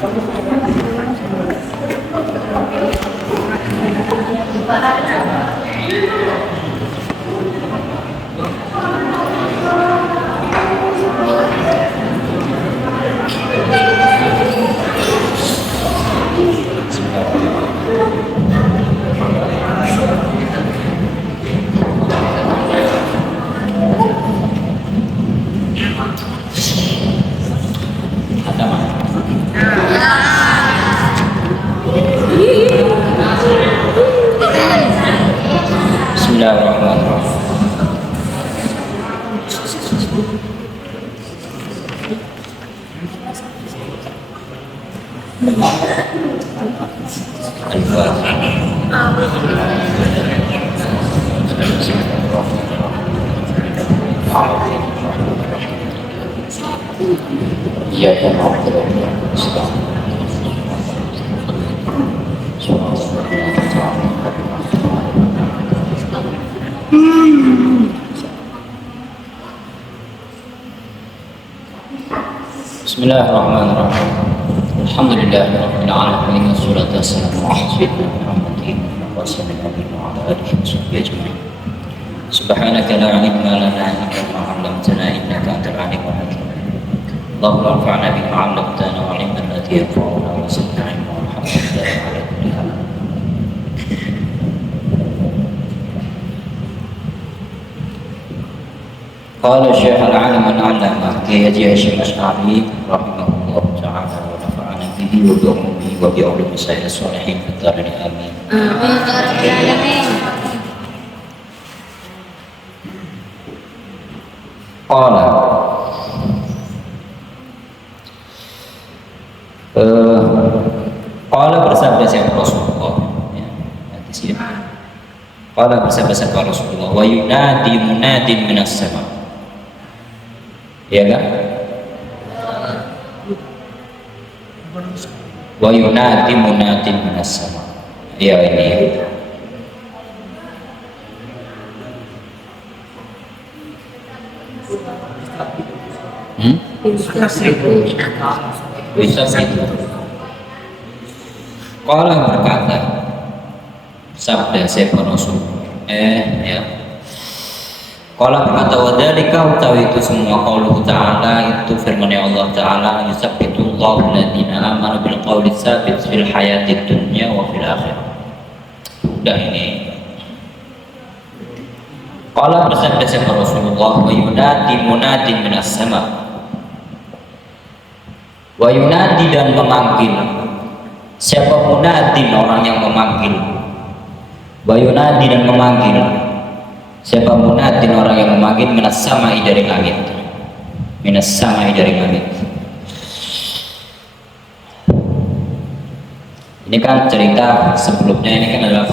Iya kan Bismillahirrahmanirrahim. Alhamdulillahirabbil alamin wassalatu wassalamu ala sayyidina Muhammadin wa ala alihi washabbihi ajma'in. Subhanaka la ilma lana illa ma 'allamtana innaka antal alimul hakim. Allahumma anfa'na bima 'allamtana wa 'allimna alladhi yanfa'una wa zidna 'ilman walhamdulillahi ala kulli hal. Qala Syekh al-'alim al-'allamah Kiai Haji Hasyim Asy'ari rahimahullah ta'ala wa nafa'ana bihi wa bi'ulumihi wa bi'ulumi sayyidil sholihin fid dharain amin. Amin ya rabbal alamin. Qala bersabda siapa Rasulullah ya, di sini. Qala bersabda siapa Rasulullah wa yunadi munadin minas sama. Ya kan? Wa yunadi munadin minas sama. Ya ini. Bisa gitu. Qala berkata sabda siapa Rasul ya. Qala berkata wadzalika utawi itu semua qauluhu ta'ala itu firman Allah Ta'ala yusabbitullahu alladziina aamanu bil qawli tsabit fil hayatid dunya wa fil akhirah. Udah ini. Qala bersabda siapa Rasulullah wa yunadi munadin minas sama. Wa yunadi dan memanggil. Siapa munadin orang yang memanggil. Wa yunadi dan memanggil. Siapa munadin orang yang memanggil minas sama'i dari langit. Minas sama'i dari langit. Ini kan cerita sebelumnya, ini kan adalah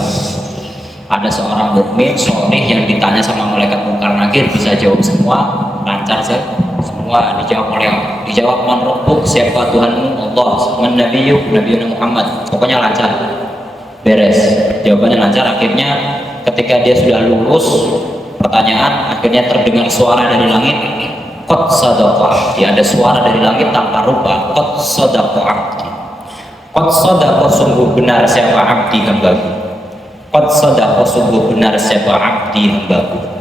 ada seorang mukmin sholih yang ditanya sama malaikat mungkar nakir, bisa jawab semua, lancar semua dijawab man rabbuk, siapa Tuhanmu, Allah, man nabiyyu, nabiyuna Muhammad, pokoknya lancar, beres, jawabannya lancar. Akhirnya ketika dia sudah lulus pertanyaan, akhirnya terdengar suara dari langit, qad sadaqa abdi, ada suara dari langit tanpa rupa, qad sadaqa abdi, qad sadaqa sungguh benar siapa abdi hambaku, qad sadaqa sungguh benar siapa abdi hambaku.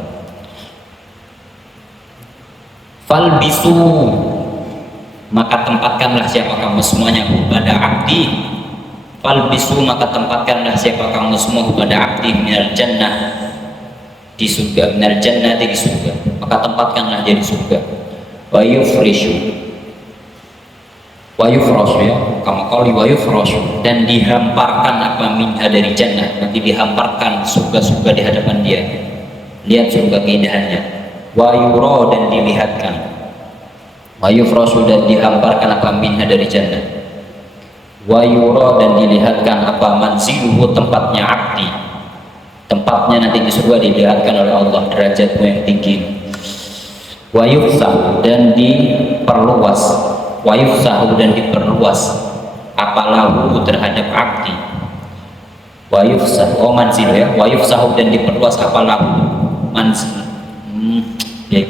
Falbisu maka tempatkanlah siapa kamu semuanya kepada abdi. Falbisu maka tempatkanlah siapa kamu semua kepada abdi minal jannah di surga, minal jannah di surga, maka tempatkanlah dia di surga. Wa yufrishu wa yufrashu ya kama qali wa yufrashu, dan dihamparkan apa minha dari jannah, nanti dihamparkan surga-surga di hadapan dia, lihat surga keindahannya. Wa yura dan dilihatkan, wa yufrashu dan dihamparkan apa minha dari jannah. Wa yura dan dilihatkan apa manziluhu tempatnya abdi, tempatnya nanti di surga dilihatkan oleh Allah, derajatmu yang tinggi. Wa yufsah dan diperluas, wa yufsahu dan diperluas apalahu terhadap abdi. Wa yufsah manzil ya, wa yufsahu dan diperluas apalahu manzil ya.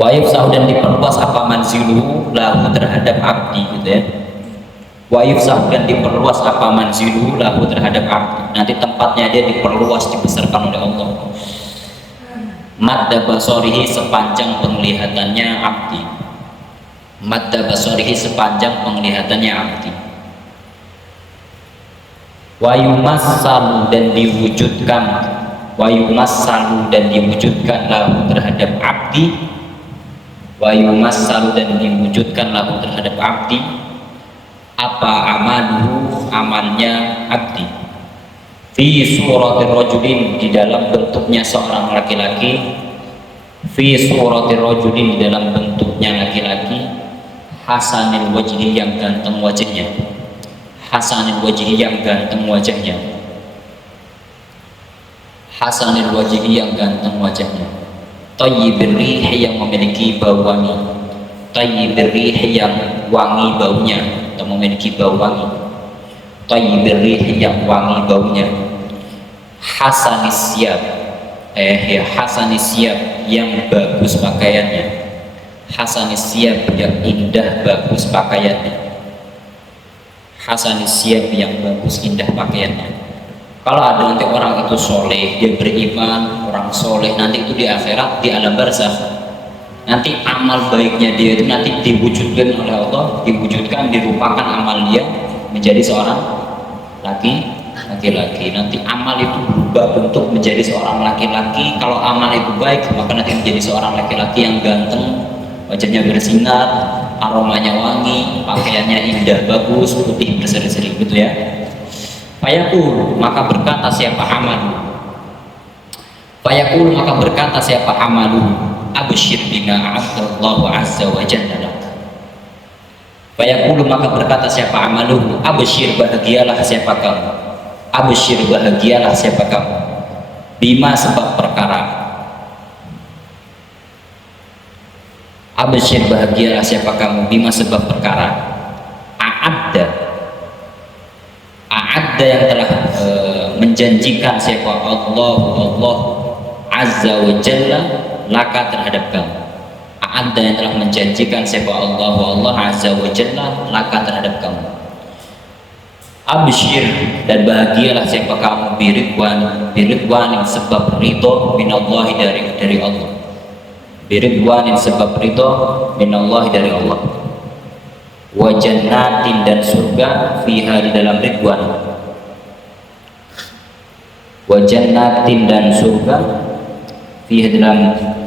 Wa Wa yufsahu dan diperluas apa manziluhu lahu terhadap abdi gitu ya. Wa yufsahu dan diperluas apa manziluhu lahu terhadap abdi. Nanti tempatnya dia diperluas, dibesarkan oleh Allah. Madda basorihi sepanjang penglihatannya abdi. Madda basorihi sepanjang penglihatannya abdi. Wa yumassalu dan diwujudkan, wa yumassalu dan diwujudkan lahu terhadap abdi, wa yumassalu dan diwujudkan lahu terhadap abdi apa amaluhu amalnya abdi fi suratir rajulin di dalam bentuknya seorang laki-laki, fi suratir rajulin di dalam bentuknya laki-laki, hasanil wajhi yang ganteng wajahnya, hasanil wajhi yang ganteng wajahnya, hasanil wajhi yang ganteng wajahnya, thayyibir rih yang memiliki bau wangi, thayyibir rih yang wangi baunya atau memiliki bau wangi, thayyibir rih yang wangi baunya, hasanis siyab hasanis siyab yang bagus pakaiannya, hasanis siyab yang indah bagus pakaiannya, hasanis siyab yang bagus indah pakaiannya. Kalau ada nanti orang itu soleh, dia beriman, orang soleh, nanti itu di akhirat, di alam barzakh, nanti amal baiknya dia itu nanti diwujudkan oleh Allah, diwujudkan, dirupakan amal dia menjadi seorang laki-laki. Nanti amal itu berubah bentuk menjadi seorang laki-laki. Kalau amal itu baik, maka nanti menjadi seorang laki-laki yang ganteng, wajahnya bersinar, aromanya wangi, pakaiannya indah, bagus, putih, berseri-seri gitu ya. Fayaqul maka berkata siapa amalu, fayaqul maka berkata siapa amalu, absyir bima a'adallahu azza wa jalla lak. Fayaqul maka berkata siapa amalu, absyir bahagialah siapa kamu, absyir bahagialah siapa kamu, bima sebab perkara, absyir bahagialah siapa kamu bima sebab perkara, a'adda yang telah menjanjikan siapa Allah azza wa jalla laka terhadap kamu, a'adda yang telah menjanjikan siapa Allah azza wa jalla laka terhadap kamu, absyir dan bahagialah siapa kamu biridwanin sebab ridho minallahi dari Allah, biridwanin sebab ridho minallahi dari Allah, wa jannatin dan surga fiha di dalam ridwan, wa jannatin dan surga fiha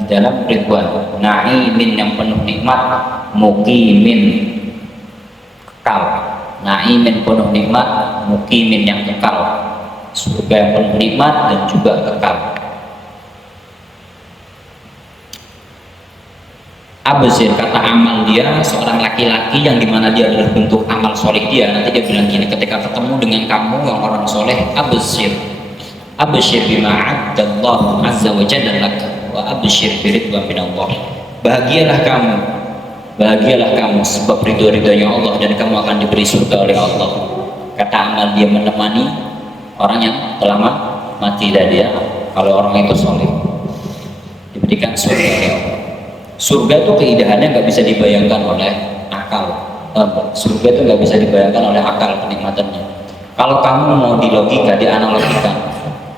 dalam ridwan, na'imin yang penuh nikmat, muqimin kekal, na'imin penuh nikmat, muqimin yang kekal, surga yang penuh nikmat dan juga kekal. Abzir kata amal dia seorang laki-laki yang dimana dia adalah bentuk amal soleh dia. Nanti dia bilang gini ketika ketemu dengan kamu yang orang soleh, abzir bima a'adallahu azza wa jalla lak wa absyir biridwan minallah. Bahagialah kamu sebab ridho-ridhonya Allah dan kamu akan diberi surga oleh Allah. Kata amal dia menemani orang yang telah mati dan dia kalau orang itu soleh diberikan surga oleh Allah. Surga itu keindahannya nggak bisa dibayangkan oleh akal. Surga itu nggak bisa dibayangkan oleh akal kenikmatannya. Kalau kamu mau dianalogikan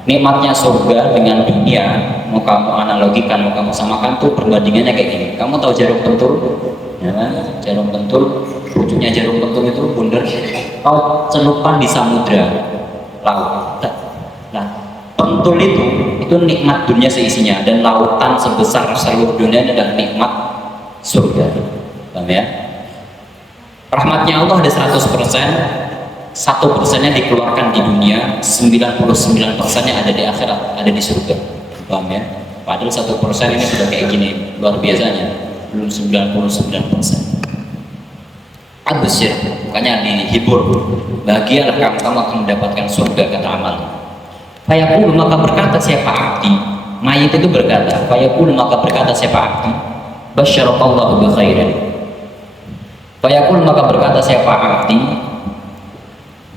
nikmatnya surga dengan dunia, mau kamu analogikan, mau kamu samakan tuh perbandingannya kayak gini. Kamu tahu jarum pentul? Ya kan? Jarum pentul, ujungnya jarum pentul itu bundar. Kau celupkan di samudra laut. Nah, pentul itu nikmat dunia seisinya, dan lautan sebesar seluruh dunia adalah nikmat surga. Paham ya? Rahmatnya Allah ada 100%, 1%-nya dikeluarkan di dunia, 99%-nya ada di akhirat, ada di surga. Paham ya? Padahal 1% ini sudah kayak gini, luar biasanya, belum 99%. Absyir, bukannya dihibur, bahagialah kamu akan mendapatkan surga, kata amal. Fayaqulu maka berkata siapa abdi, mayit itu berkata, fayaqulu maka berkata siapa abdi, basyarakallahu bi khairin. Fayaqulu maka berkata siapa abdi,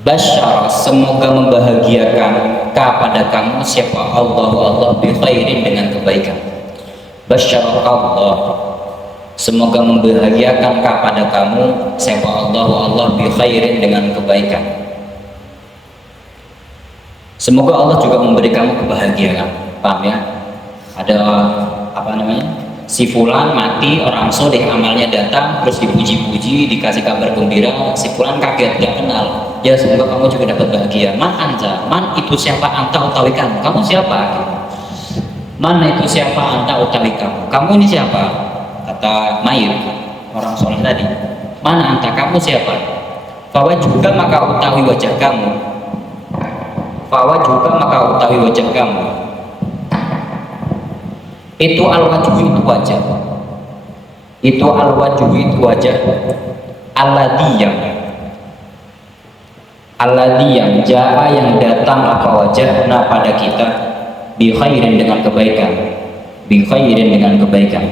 basyara semoga membahagiakan kepada kamu siapa Allah bi khairin dengan kebaikan. Basyarakallah Semoga membahagiakan kepada kamu siapa Allah bi khairin dengan kebaikan. Semoga Allah juga memberi kamu kebahagiaan. Paham ya? Ada apa namanya? Si fulan mati, orang soleh amalnya datang, terus dipuji-puji, dikasih kabar gembira, si fulan kaget, gak kenal. Ya semoga kamu juga dapat bahagia. Man anta, man itu siapa anta utawi kamu? Kamu siapa? Man itu siapa anta utawi kamu? Kamu ini siapa? Kata mayit, orang soleh tadi. Mana anta, kamu siapa? Fawa juga maka utawi wajah kamu. Fawa juga maka utawi wajah kamu. Itu al-wajhu itu wajah. Itu al-wajhu itu wajah. Alladhi yang jaa yang datang apa wajahna pada kita bi khairin dengan kebaikan. Bi khairin dengan kebaikan.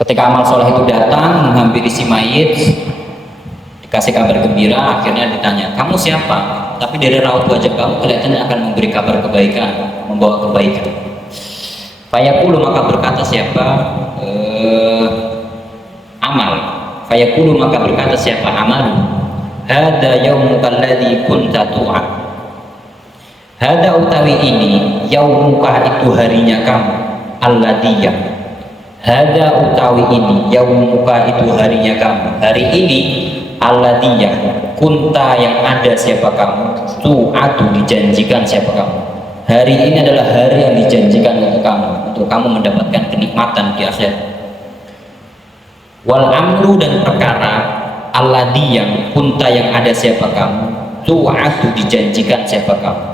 Ketika amal soleh itu datang menghampiri si mayit, dikasih kabar gembira, akhirnya ditanya, kamu siapa? Tapi dari raut wajah kamu kelihatannya akan memberi kabar kebaikan, membawa kebaikan. Fayaqulu maka berkata siapa? Amal. Fayaqulu maka berkata siapa? Amal. Hada yaumuka alladzi kunta tu'ad. Hada utawi ini yaumuka itu harinya kamu. Alladzi hada utawi ini yaumuka itu harinya kamu. Hari ini alladiyah kunta yang ada siapa kamu, tu'adu dijanjikan siapa kamu. Hari ini adalah hari yang dijanjikan untuk kamu mendapatkan kenikmatan di akhirat. Wal amru dan perkara alladiyah kunta yang ada siapa kamu, tu'adu dijanjikan siapa kamu.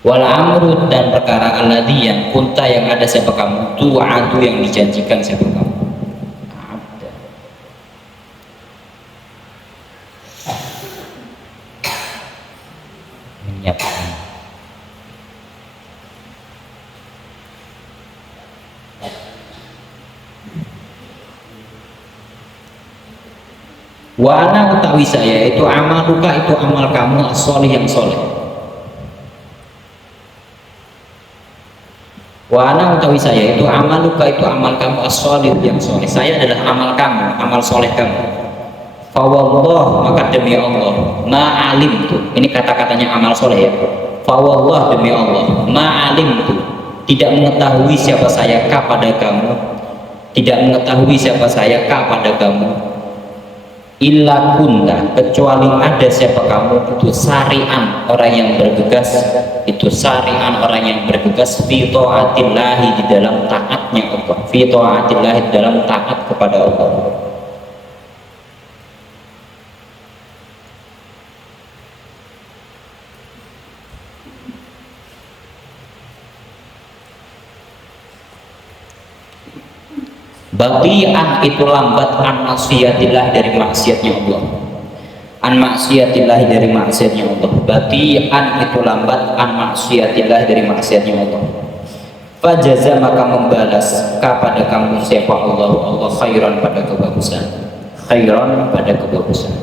Wal amru dan perkara alladhi yang kunta yang ada siapa kamu, tu'adu yang dijanjikan siapa kamu. Menyiapkan. Wa ana utawi saya itu amaluka itu amal kamu as-sholih yang soleh. Wa ana utawi saya itu amaluka itu amal kamu as-sholih yang soleh. Saya adalah amal kamu, amal soleh kamu. Fa wallah maka demi Allah, ma alim tu. Ini kata-katanya amal soleh ya. Fa wallah demi Allah, ma alim tu. Tidak mengetahui siapa saya kepada kamu. Tidak mengetahui siapa saya kepada kamu. Illa kunta kecuali ada siapa kamu itu sari'an orang yang bergegas, itu sari'an orang yang bergegas fi ta'atillahi di dalam taatnya Allah, fi ta'atillahi di dalam taat kepada Allah. Bati'an itu lambat an maksiatillah dari maksiatnya Allah. An maksiatillah dari maksiatnya Allah. Bati'an itu lambat an maksiatillah dari maksiatnya Allah. Fajaza maka membalas kepada kamu siapa Allah, Allah khairan pada kebagusan. Khairan pada kebagusan.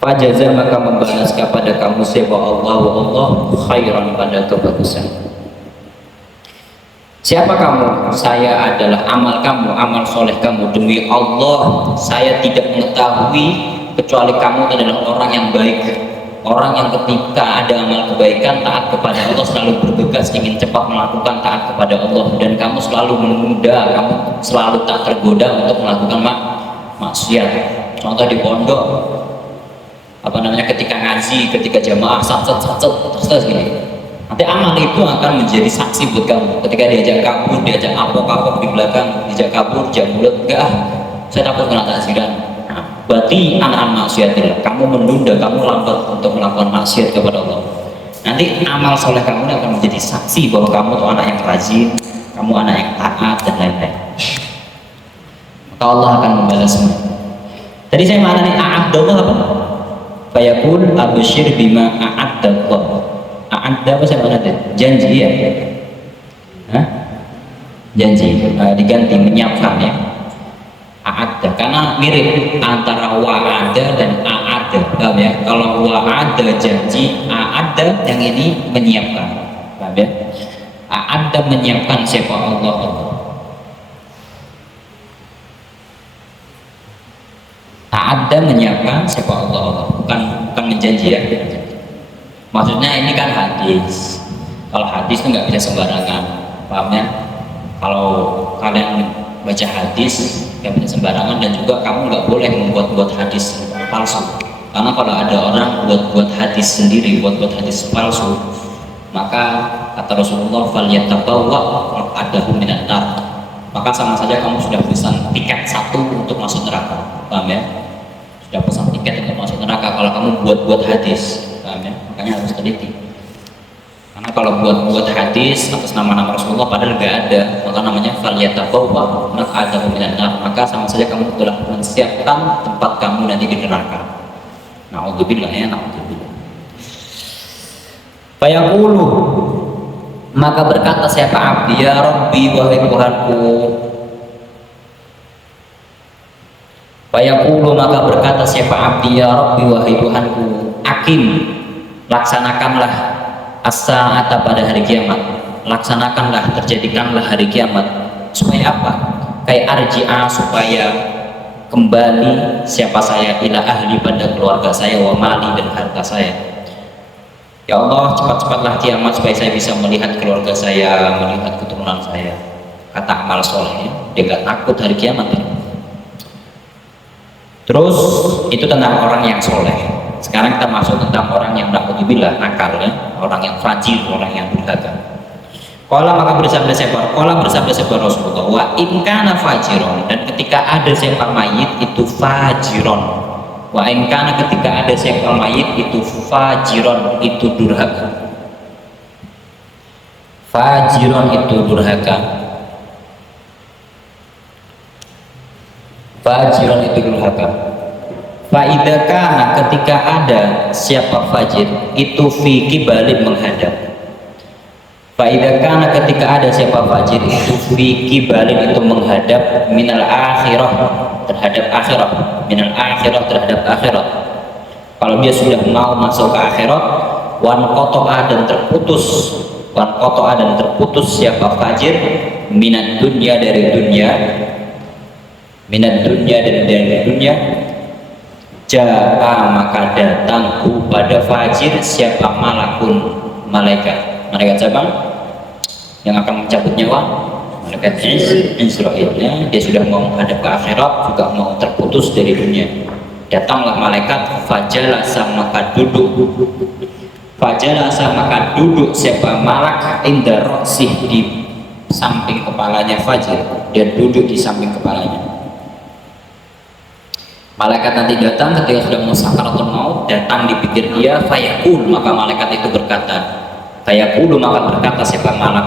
Fajaza maka membalas kepada kamu siapa Allah, Allah khairan pada kebagusan. Siapa kamu? Saya adalah amal kamu, amal soleh kamu. Demi Allah, saya tidak mengetahui kecuali kamu adalah orang yang baik, orang yang ketika ada amal kebaikan taat kepada Allah selalu bergegas ingin cepat melakukan taat kepada Allah, dan kamu selalu menunda, kamu selalu tak tergoda untuk melakukan maksiat. Contoh di pondok, apa namanya, ketika ngaji, ketika jamaah, terus gini. Nanti amal itu akan menjadi saksi buat kamu. Ketika diajak kabur, diajak apok-apok di belakang, diajak kabur, jam mulut, enggak, saya takut kena takziran. Nah, berarti anak-anak maksiatillah, kamu menunda, kamu lambat untuk melakukan maksiat kepada Allah. Nanti amal soleh kamu akan menjadi saksi bahwa kamu tuh anak yang rajin, kamu anak yang taat dan lain-lain. Maka Allah akan membalasmu. Tadi saya mana nih a'adallah apa? Fayaqul abusyir bima a'adallah. A'adda apa saya mana tadi? Janji ya? Hah? Janji, diganti menyiapkan ya. A'adda, karena mirip antara wa'ada dan a'adda. paham ya? Kalau wa'ada janji, a'ada yang ini menyiapkan, paham ya? A'ada menyiapkan siapa Allah. A'ada menyiapkan siapa Allah, bukan menjanji ya. Maksudnya ini kan hadis. Kalau hadis itu nggak bisa sembarangan, paham ya? Kalau kalian baca hadis nggak bisa sembarangan, dan juga kamu nggak boleh membuat-buat hadis palsu. Karena kalau ada orang buat-buat hadis sendiri, buat-buat hadis palsu, maka kata Rasulullah, "Falyatabawwa maq'adahu minan nar." Maka sama saja kamu sudah pesan tiket satu untuk masuk neraka, paham ya? Sudah pesan tiket untuk masuk neraka kalau kamu buat-buat hadis, paham ya? Makanya harus teliti. Karena kalau buat hadis atas nama-nama Rasulullah padahal nggak ada, maka namanya falyatabawwa maq'adahu minan nar. Maka sama saja kamu telah menyiapkan tempat kamu nanti di neraka. Na'udzubillah ya, na'udzubillah. Fayaqulu, maka berkata siapa abdi, ya Rabbi, wahai Tuhanku. Fayaqulu, maka berkata siapa abdi, ya Rabbi, wahai Tuhanku, akim, laksanakanlah as-sa'ata pada hari kiamat, laksanakanlah, terjadikanlah hari kiamat. Supaya apa? Kayak arji'a, supaya kembali siapa saya, ila ahli, pada keluarga saya, wa mali, dan harta saya. Ya Allah, cepat-cepatlah kiamat supaya saya bisa melihat keluarga saya, melihat keturunan saya. Kata amal soleh, dia gak takut hari kiamat ya. Terus itu tentang orang yang soleh. Sekarang kita masuk tentang orang yang na'udzubillah, nakal ya, orang yang fajir, orang yang durhaka. Qala, maka bersabda siapa Rasulullah, wa in kana fajiron, dan ketika ada siapa mayit itu fajiron. Wa in kana, ketika ada siapa mayit itu fajiron, itu durhaka. Fajiron itu durhaka. Fajiron itu durhaka. Fa'idha kana, ketika ada siapa fajir itu fi kibalin, menghadap. Fa'idha kana, ketika ada siapa fajir itu fi kibalin, itu menghadap, minal akhirah, terhadap akhirat, minal akhirah, terhadap akhirat. Kalau dia sudah mau masuk ke akhirat, wan qata'a, dan terputus siapa fajir, minat dunya, dari dunia, minat dunya, dan dari dunia. Ja'a, maka datang pada fajir siapa malakun, malaikat. Malaikat siapa? Yang akan mencabut nyawa, malaikat Israil ya. Dia sudah mau menghadap ke akhirat, juga mau terputus dari dunia. Datanglah malaikat, fajalasa, maka duduk. Fajalasa, maka duduk siapa malak, inda roksih, di samping kepalanya fajir. Dia duduk di samping kepalanya. Malaikat nanti datang ketika sudah mau sakaratul maut, datang di bibir dia, fayaqul, maka malaikat itu berkata, fayaqulu, maka berkata siapa malak,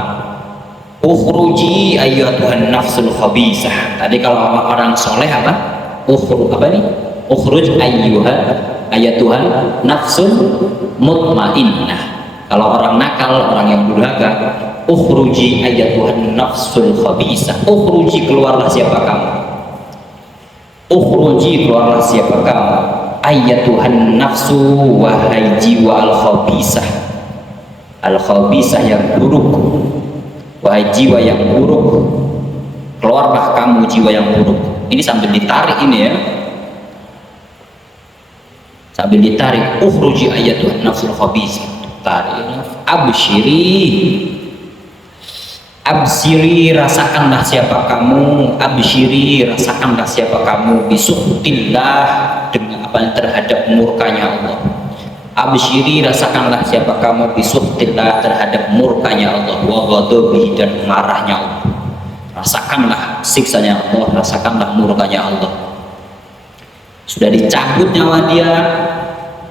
ukhruji ayyatuhan nafsul khabisah. Tadi kalau orang soleh apa? Ukhruj ayyatuhan nafsul mutmainnah. Kalau orang nakal, orang yang durhaka, ukhruji ayyatuhan nafsul khabisah. Ukhruji, keluarlah siapa kamu. Ukhruji, keluarlah siapa kamu, ayyatuhan nafsu, wahai jiwa al-khabisah, al-khabisah yang buruk, wahai jiwa yang buruk, keluarlah kamu jiwa yang buruk. Ini sambil ditarik ini ya, sambil ditarik, ukhruji ayyatuhan nafsul khabisah, tarik, absiri, rasakanlah siapa kamu, absiri, rasakanlah siapa kamu, bisuhtillah, dengan apa yang terhadap murkanya Allah. Absiri, rasakanlah siapa kamu, bisuhtillah, terhadap murkanya Allah, wa ghadabi, dan marahnya Allah. Rasakanlah siksanya Allah, rasakanlah murkanya Allah. Sudah dicabut nyawa dia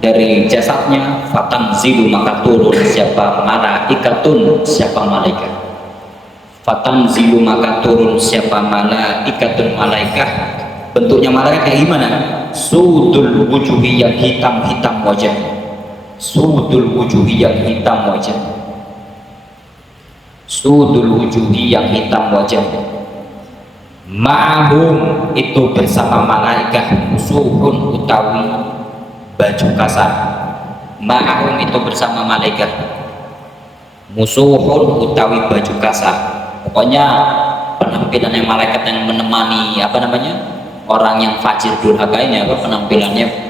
dari jasadnya, fatanzilu, maka turun siapa malaikatun, siapa malaikat. Fatanzilu, maka turun siapa malaikatun, malaikat. Bentuknya malaikat kayak gimana? Sudul wujuhi, yang hitam-hitam wajah. Sudul wujuhi, yang hitam wajah. Sudul wujuhi, yang hitam wajah. Ma'hum, itu bersama malaikat, musuhun, utawi baju kasar. Ma'ahum itu bersama malaikat, musuhun utawi baju kasar. Pokoknya penampilannya malaikat yang menemani orang yang fajir durhaka ini penampilannya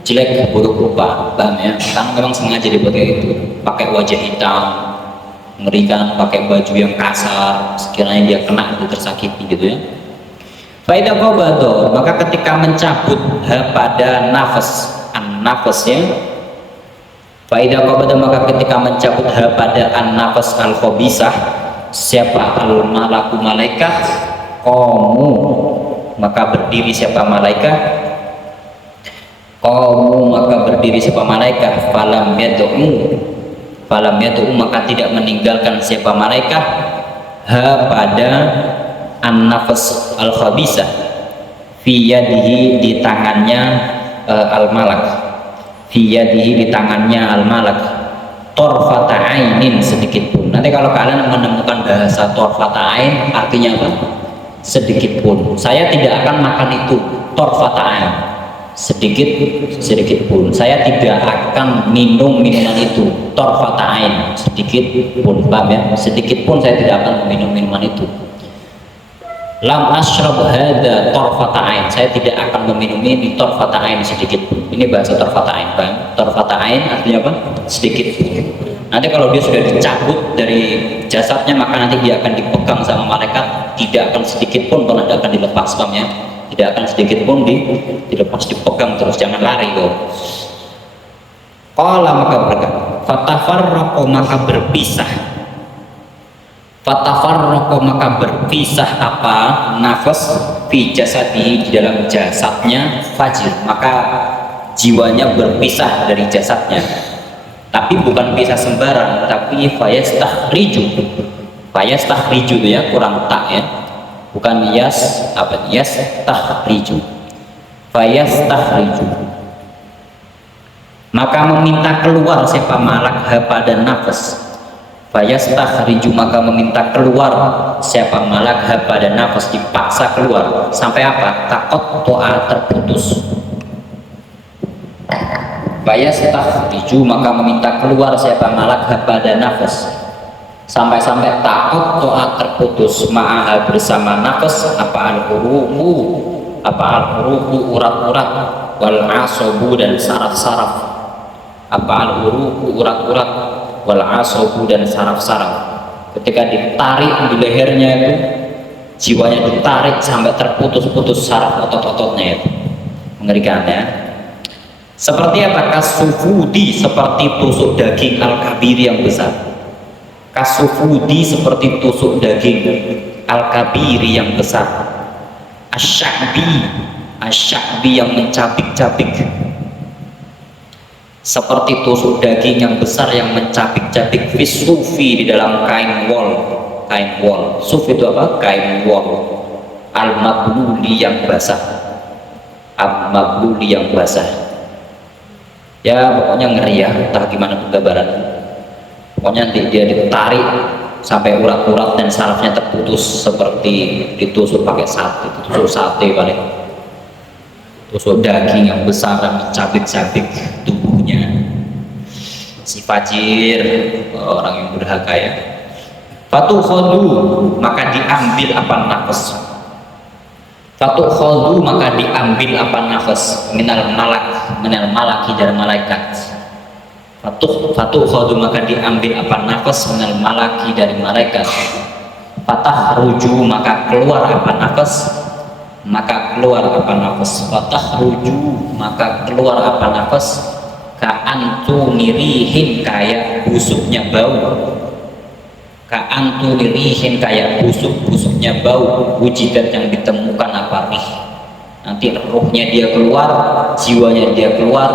jelek, buruk rupa, paham ya? Karena memang sengaja dibuat kayak gitu, pakai wajah hitam mengerikan, pakai baju yang kasar, sekiranya dia kena itu tersakiti gitu ya. Faidah qabadha, maka ketika mencabut pada nafas, an-nafas ya. Faidah qabadha, maka ketika mencabut pada an-nafas al-khabisah, siapa al-malaku malaikat, qamu, maka berdiri siapa malaikat, qamu maka berdiri siapa malaikat, falam yad'u maka tidak meninggalkan siapa malaikat pada an-nafas al-khabisah fi yadihi, di tangannya al-malak, fi yadihi, di tangannya al-malak, torfata ainin, sedikit pun. Nanti kalau kalian menemukan bahasa torfata ain artinya apa? Sedikit pun. Saya tidak akan makan itu, torfata ain, sedikit pun. Saya tidak akan minum minuman itu, torfata ain, sedikit pun, paham ya? Sedikit pun saya tidak akan minum minuman itu. Lam ashrab hada torfata ain, saya tidak akan meminum ini torfata ain, sedikit pun. Ini bahasa torfata ain, paham? Torfata ain artinya apa? Sedikit pun. Nanti kalau dia sudah dicabut dari jasadnya, maka nanti dia akan dipegang sama malaikat, tidak akan sedikit pun pernah akan dilepas, paham ya? Tidak akan sedikit pun dilepas, dipegang terus, jangan lari kok. Qala maka berkata, fatafarraqu maka berpisah. Fatafarraqu maka berpisah apa? Nafas fi jasadihi, di dalam jasadnya fajir, maka jiwanya berpisah dari jasadnya. Tapi bukan pisah sembarang, tapi fayastakhriju. Fayastakhriju itu ya, kurang tak ya. Bukan yastakhriju. Fayastakhriju. Maka meminta keluar siapa malak pada nafas. Fayastakhriju maka meminta keluar siapa malak pada nafas, dipaksa keluar sampai apa? Takot toa, terputus. Fayastakhriju maka meminta keluar siapa malak pada nafas sampai takut toa, terputus, ma'aha bersama nafas apa al-huruhu urat-urat, wal asobu dan saraf-saraf, apa al-huruhu urat-urat, wal asobu dan saraf-saraf. Ketika ditarik di lehernya itu, jiwanya ditarik sampai terputus-putus saraf otot-ototnya itu, mengerikan ya. Seperti apa? Kasufudi, seperti tusuk daging al-kabir yang besar. Kasufudi seperti tusuk daging al-kabir yang besar. Asy'abi yang mencabik-cabik. Seperti tusuk daging yang besar yang mencabik-cabik, fisufi, di dalam kain wol. Kain wol. Suf itu apa? Kain wol. Al-mabluli yang basah. Al-mabluli yang basah. Ya pokoknya ngeri ya, entah gimana penggambaran. Pokoknya nanti dia ditarik sampai urat-urat dan sarafnya terputus, seperti ditusuk pakai sate, tusuk sate paling, tusuk daging yang besar dan mencabik-cabik tubuhnya si fajir, orang yang durhaka ya. Fatukhadu maka diambil apa nafas. Fatukhadu maka diambil apa nafas minal malaki dari malaikat. Fatukhadu maka diambil apa nafas minal malaki dari malaikat. Fatahruju maka keluar apa nafas, maka keluar apa nafas. Fatahruju maka keluar apa nafas. Ka'antu nirihin, kayak busuknya bau. Ka'antu nirihin, kayak busuknya bau. Wujidat yang ditemukan apa rih. Nanti ruhnya dia keluar, jiwanya dia keluar,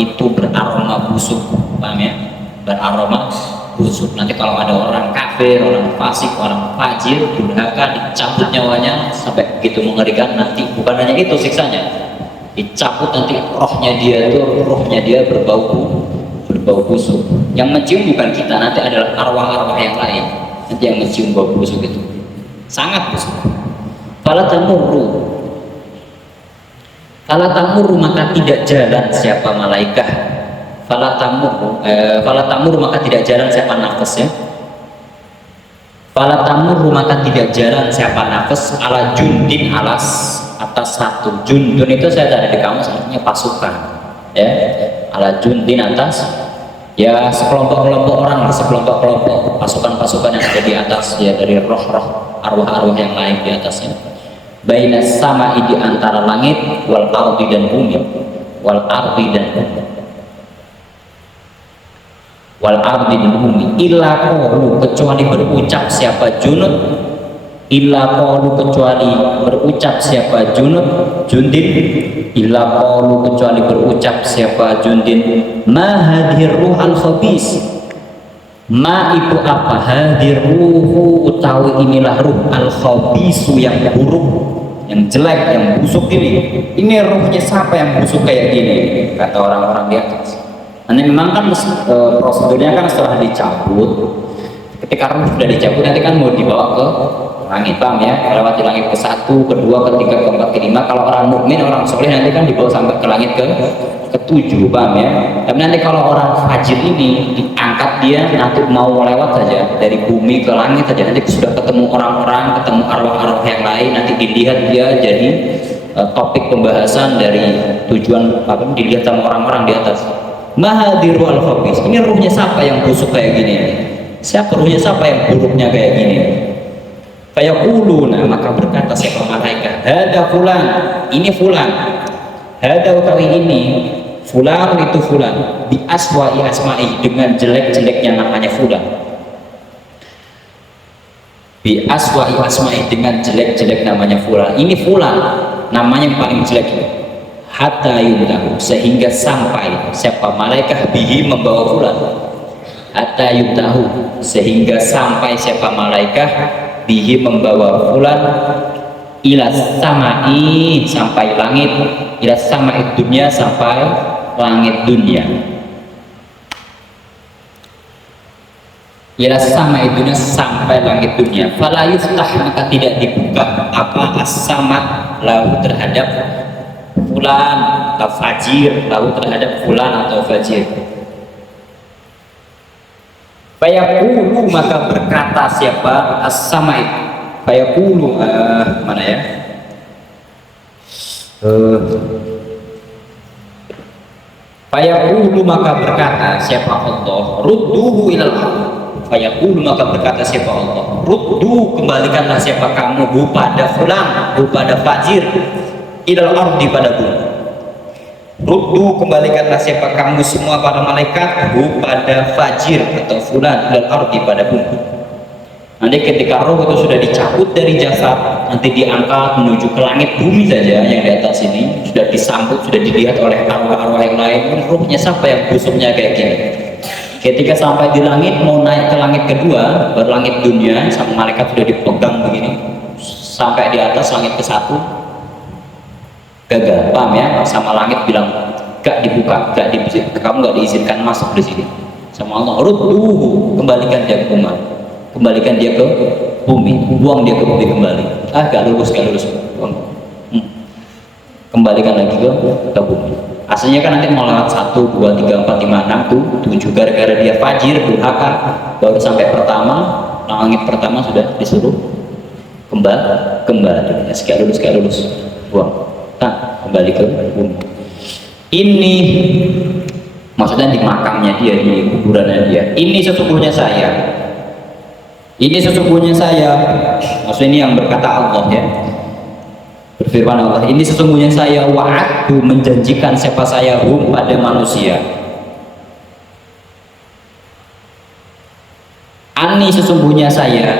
itu beraroma busuk, paham ya? Beraroma busuk. Nanti kalau ada orang kafir, orang fasik, orang fajir, durhaka, dicabut nyawanya sampai begitu mengerikan, nanti bukan hanya itu siksanya, dicabut nanti rohnya dia berbau busuk. Yang mencium bukan kita, nanti adalah arwah-arwah yang lain nanti yang mencium bau busuk itu, sangat busuk. Fala Fala tamur maka tidak jalan siapa malaikat. Fala tamur maka tidak jalan siapa nafas ya. Fala tamur maka tidak jalan siapa nafas ala jundin atas satu. Jundun itu saya ada di kamus artinya pasukan ya. Ala jundin atas ya sekelompok-kelompok orang, sekelompok-kelompok pasukan-pasukan yang ada di atas ya, dari roh-roh arwah-arwah yang lain di atasnya. Bainas sama'i di antara langit wal ardi dan bumi, wal ardi dan bumi, wal ardi dan bumi. Illa qalu kecuali berucap siapa junud, illa qalu kecuali berucap siapa jundin, illa qalu kecuali berucap siapa jundin, ma hadhir ruhal khabis. Ma itu apa? Hadir ruhu utawi inilah ruh al khabisu yang buruk, yang jelek, yang busuk ini. Ini ruhnya siapa yang busuk kayak gini? Kata orang-orang di atas. Nanti memang kan prosedurnya kan setelah dicabut, ketika ruh sudah dicabut nanti kan mau dibawa ke langit, paham ya? Melewati langit ke satu, kedua, ketiga, keempat, kelima. Kalau orang mukmin, orang soleh nanti kan dibawa sampai ke langit ketujuh, paham ya? Tapi nanti kalau orang fajir ini diangkat, dia nanti mau lewat saja dari bumi ke langit saja, nanti sudah ketemu orang-orang, ketemu arwah-arwah yang lain, nanti dilihat dia jadi topik pembahasan dari tujuan apa dilihat sama orang-orang di atas. Mahadiru al khabis, ini ruhnya siapa yang busuk kayak gini? Siapa ruhnya siapa yang buruknya kayak gini? Fayaquluna maka berkata siapa malaikat, hada fulan, ini fulan, hada utawi ini fulan itu fulan, bi aswa'i asma'i dengan jelek-jeleknya namanya fulan, bi aswa'i asma'i dengan jelek-jelek namanya fulan, ini fulan namanya yang paling jelek ini. Hatta yumtahu sehingga sampai siapa malaikat bihi membawa fulan, hatta yumtahu sehingga sampai siapa malaikat bihi membawa fulan ila samai sampai langit, ila samai dunia sampai langit dunia, ila samai dunia sampai langit dunia. Fala yuftah maka tidak dibuka apa as-samad lahu terhadap fulan atau fajir, lahu terhadap fulan atau fajir. Fayaqulu maka berkata siapa as-samai, fayaqulu mana ya, fayaqulu maka berkata siapa Allah, rudduhu ilal ardh. Fayaqulu maka berkata siapa Allah, ruddu kembalikanlah siapa kamu hu pada fulan, hu pada fajir, ilal ardi pada bumi. Ruddu kembalikanlah siapa kamu semua para malaikat hu pada fajir atau fulan ilal ardi pada bumi. Nanti ketika roh itu sudah dicabut dari jasad, nanti diangkat menuju ke langit bumi saja yang di atas ini sudah disambut, sudah dilihat oleh arwah-arwah yang lain. Rohnya siapa yang busuknya kayak gini? Ketika sampai di langit mau naik ke langit kedua, berlangit dunia sama malaikat sudah dipegang begini sampai di atas langit ke satu, gagal, paham ya? Sama langit bilang gak dibuka, gak diizinkan, kamu gak diizinkan masuk di sini. Sama Allah, rudduhu kembalikan dia ke bumi, kembalikan dia ke bumi, buang dia ke bumi kembali. Gak lulus, kembalikan lagi ke bumi. Aslinya kan nanti mau lewat 1, 2, 3, 4, 5, 6, 7 gara-gara dia fajir, durhaka, baru sampai pertama, langit pertama sudah disuruh kembali. Sekian lulus, buang. Kembali ke bumi. Ini maksudnya di makamnya dia, di kuburannya dia. Ini sesungguhnya saya. Maksudnya ini yang berkata Allah ya. Berfirman Allah, ini sesungguhnya saya wa'adtu menjanjikan siapa saya hum pada manusia. Ani sesungguhnya saya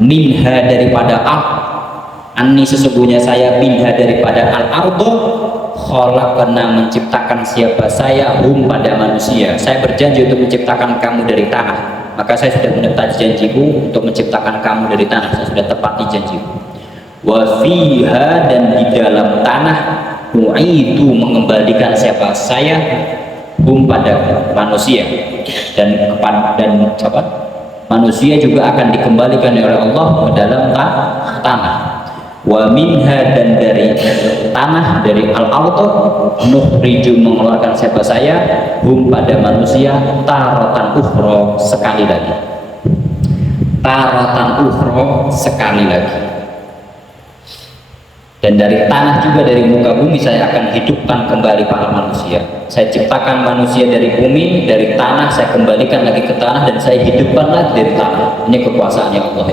minha daripada Ani sesungguhnya saya minha daripada al-ardo khalaqna menciptakan siapa saya hum pada manusia. Saya berjanji untuk menciptakan kamu dari tanah, maka saya sudah menepati janjiku untuk menciptakan kamu dari tanah. Saya sudah tepati janjiku. Wa fiha dan di dalam tanah itu mengembalikan siapa saya hum pada manusia, dan manusia juga akan dikembalikan oleh Allah ke dalam tanah. wa minha, dan dari tanah, dari al-ardh, nukhriju, mengeluarkan siapa saya, hum, pada manusia, taratan ukhra, sekali lagi, taratan ukhra, sekali lagi. Dan dari tanah juga, dari muka bumi, saya akan hidupkan kembali para manusia. Saya ciptakan manusia dari bumi, dari tanah, saya kembalikan lagi ke tanah, dan saya hidupkan lagi dari tanah. Ini kekuasaannya Allah.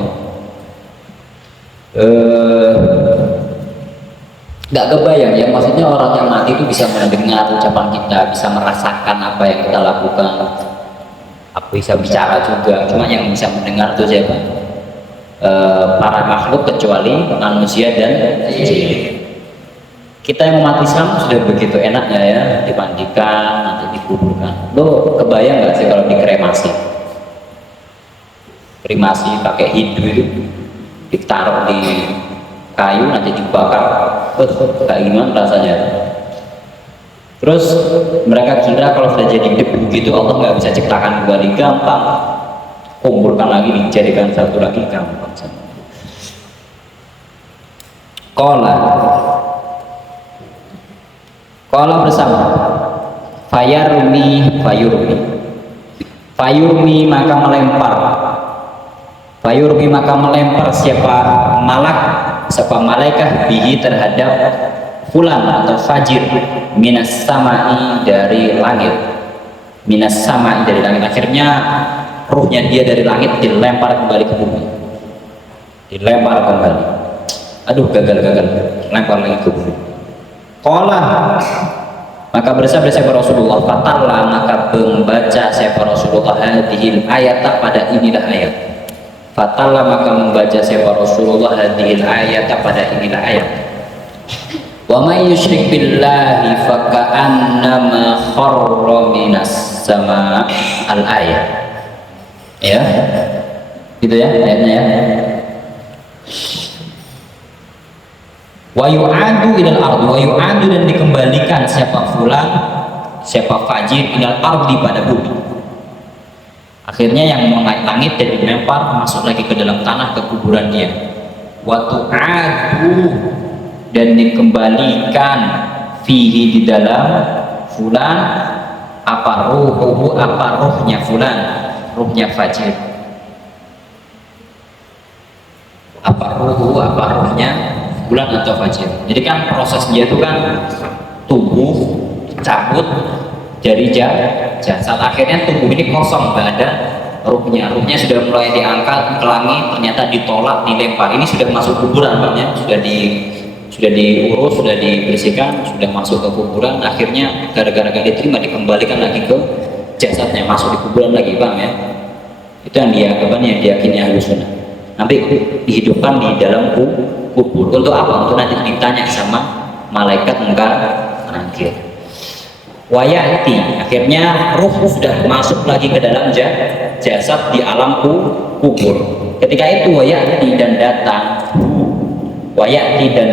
Gak kebayang ya, maksudnya orang yang mati itu bisa mendengar ucapan kita, bisa merasakan apa yang kita lakukan, bisa bicara juga. Cuma yang bisa mendengar itu siapa? Para makhluk, kecuali manusia dan jin. Kita yang mati Islam sudah begitu enaknya ya, dimandikan, nanti dikuburkan. Lo kebayang nggak sih kalau dikremasi? Kremasi pakai Hindu itu, ditaruh di kayu, nanti dibakar, kayak gimana rasanya? Terus mereka kira kalau sudah jadi debu gitu Allah nggak bisa ciptakan kembali, gampang. Kumpulkan lagi, dijadikan satu lagi, gampang. Qala bersama, fayurmi, maka melempar siapa malaikat bihi, terhadap fulan atau fajir, minas samai, dari langit. Akhirnya ruhnya dia dari langit dilempar kembali ke bumi, aduh gagal, lempar lagi ke bumi. Qala, maka bersabda siapa Rasulullah, fatalla, maka membaca siapa Rasulullah hadhil ayat, pada inilah ayat. Fatalla, maka membaca siapa Rasulullah hadhil ayat, pada inilah ayat. Wa may yusyrik billahi faka'annama kharra minas sama, al-ayat. Ya, gitu ya ayatnya ya. Wa yu'adu ilal ardi, wa yu'adu, dan dikembalikan siapa fulan, siapa fajir, ilal ardi, pada bumi. Akhirnya yang mau naik langit dan dilempar masuk lagi ke dalam tanah, ke kuburan dia. Wa tu'adu, dan dikembalikan fihi, di dalam fulan, apa ruhuhu, apa ruhnya fulan, ruhnya fajir. Apa ruhuhu, apa ruhnya bulan atau fajir. Jadi kan proses dia itu kan tubuh cabut dari jasad, akhirnya tubuh ini kosong, nggak ada ruhnya sudah mulai diangkat ke langit, ternyata ditolak, dilempar. Ini sudah masuk kuburan, makanya sudah diurus, sudah dibersihkan, sudah masuk ke kuburan. Akhirnya gara-gara gak diterima, dikembalikan lagi ke jasadnya, masuk di kuburan lagi, bang ya. Itu yang diyakini Ahlus Sunnah. Nanti dihidupkan di dalam kubur. Untuk apa? Untuk nanti ditanya sama malaikat mungkar nakir. Wayati, akhirnya ruh sudah masuk lagi ke dalam jasad di alam kubur. Ketika itu wayati, dan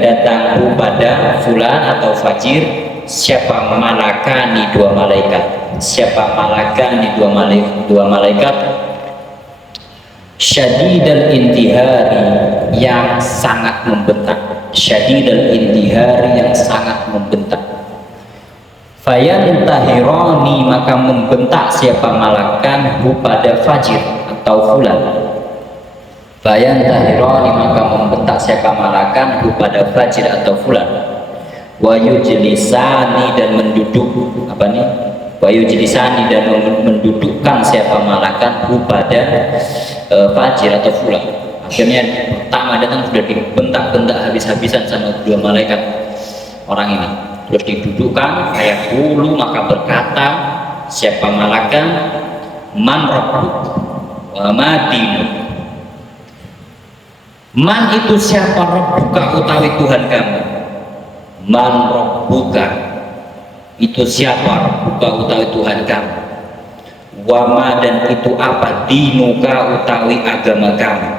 datang pada fulan atau fajir, siapa dua malaikat syadidal intihari, yang sangat membentak. Fayantahirani, maka membentak siapa malaikat pada fajir atau fulan. Fayantahirani, maka membentak siapa malaikat pada fajir atau fulan. Wa yujlisani, dan mendudukkan siapa malaikat pada fajir atau fulan. Akhirnya pertama datang sudah dibentak-bentak habis-habisan sama dua malaikat orang ini. Terus didudukkan, kayak dulu, maka berkata siapa malaikat, man rabbuk wa ma dinuk. Man itu siapa, rabbuka utawi Tuhan kamu. Man rabbuka itu siapa, rabbuka utawi Tuhan kamu. Wama, dan itu apa, dinuka utawi agama kamu.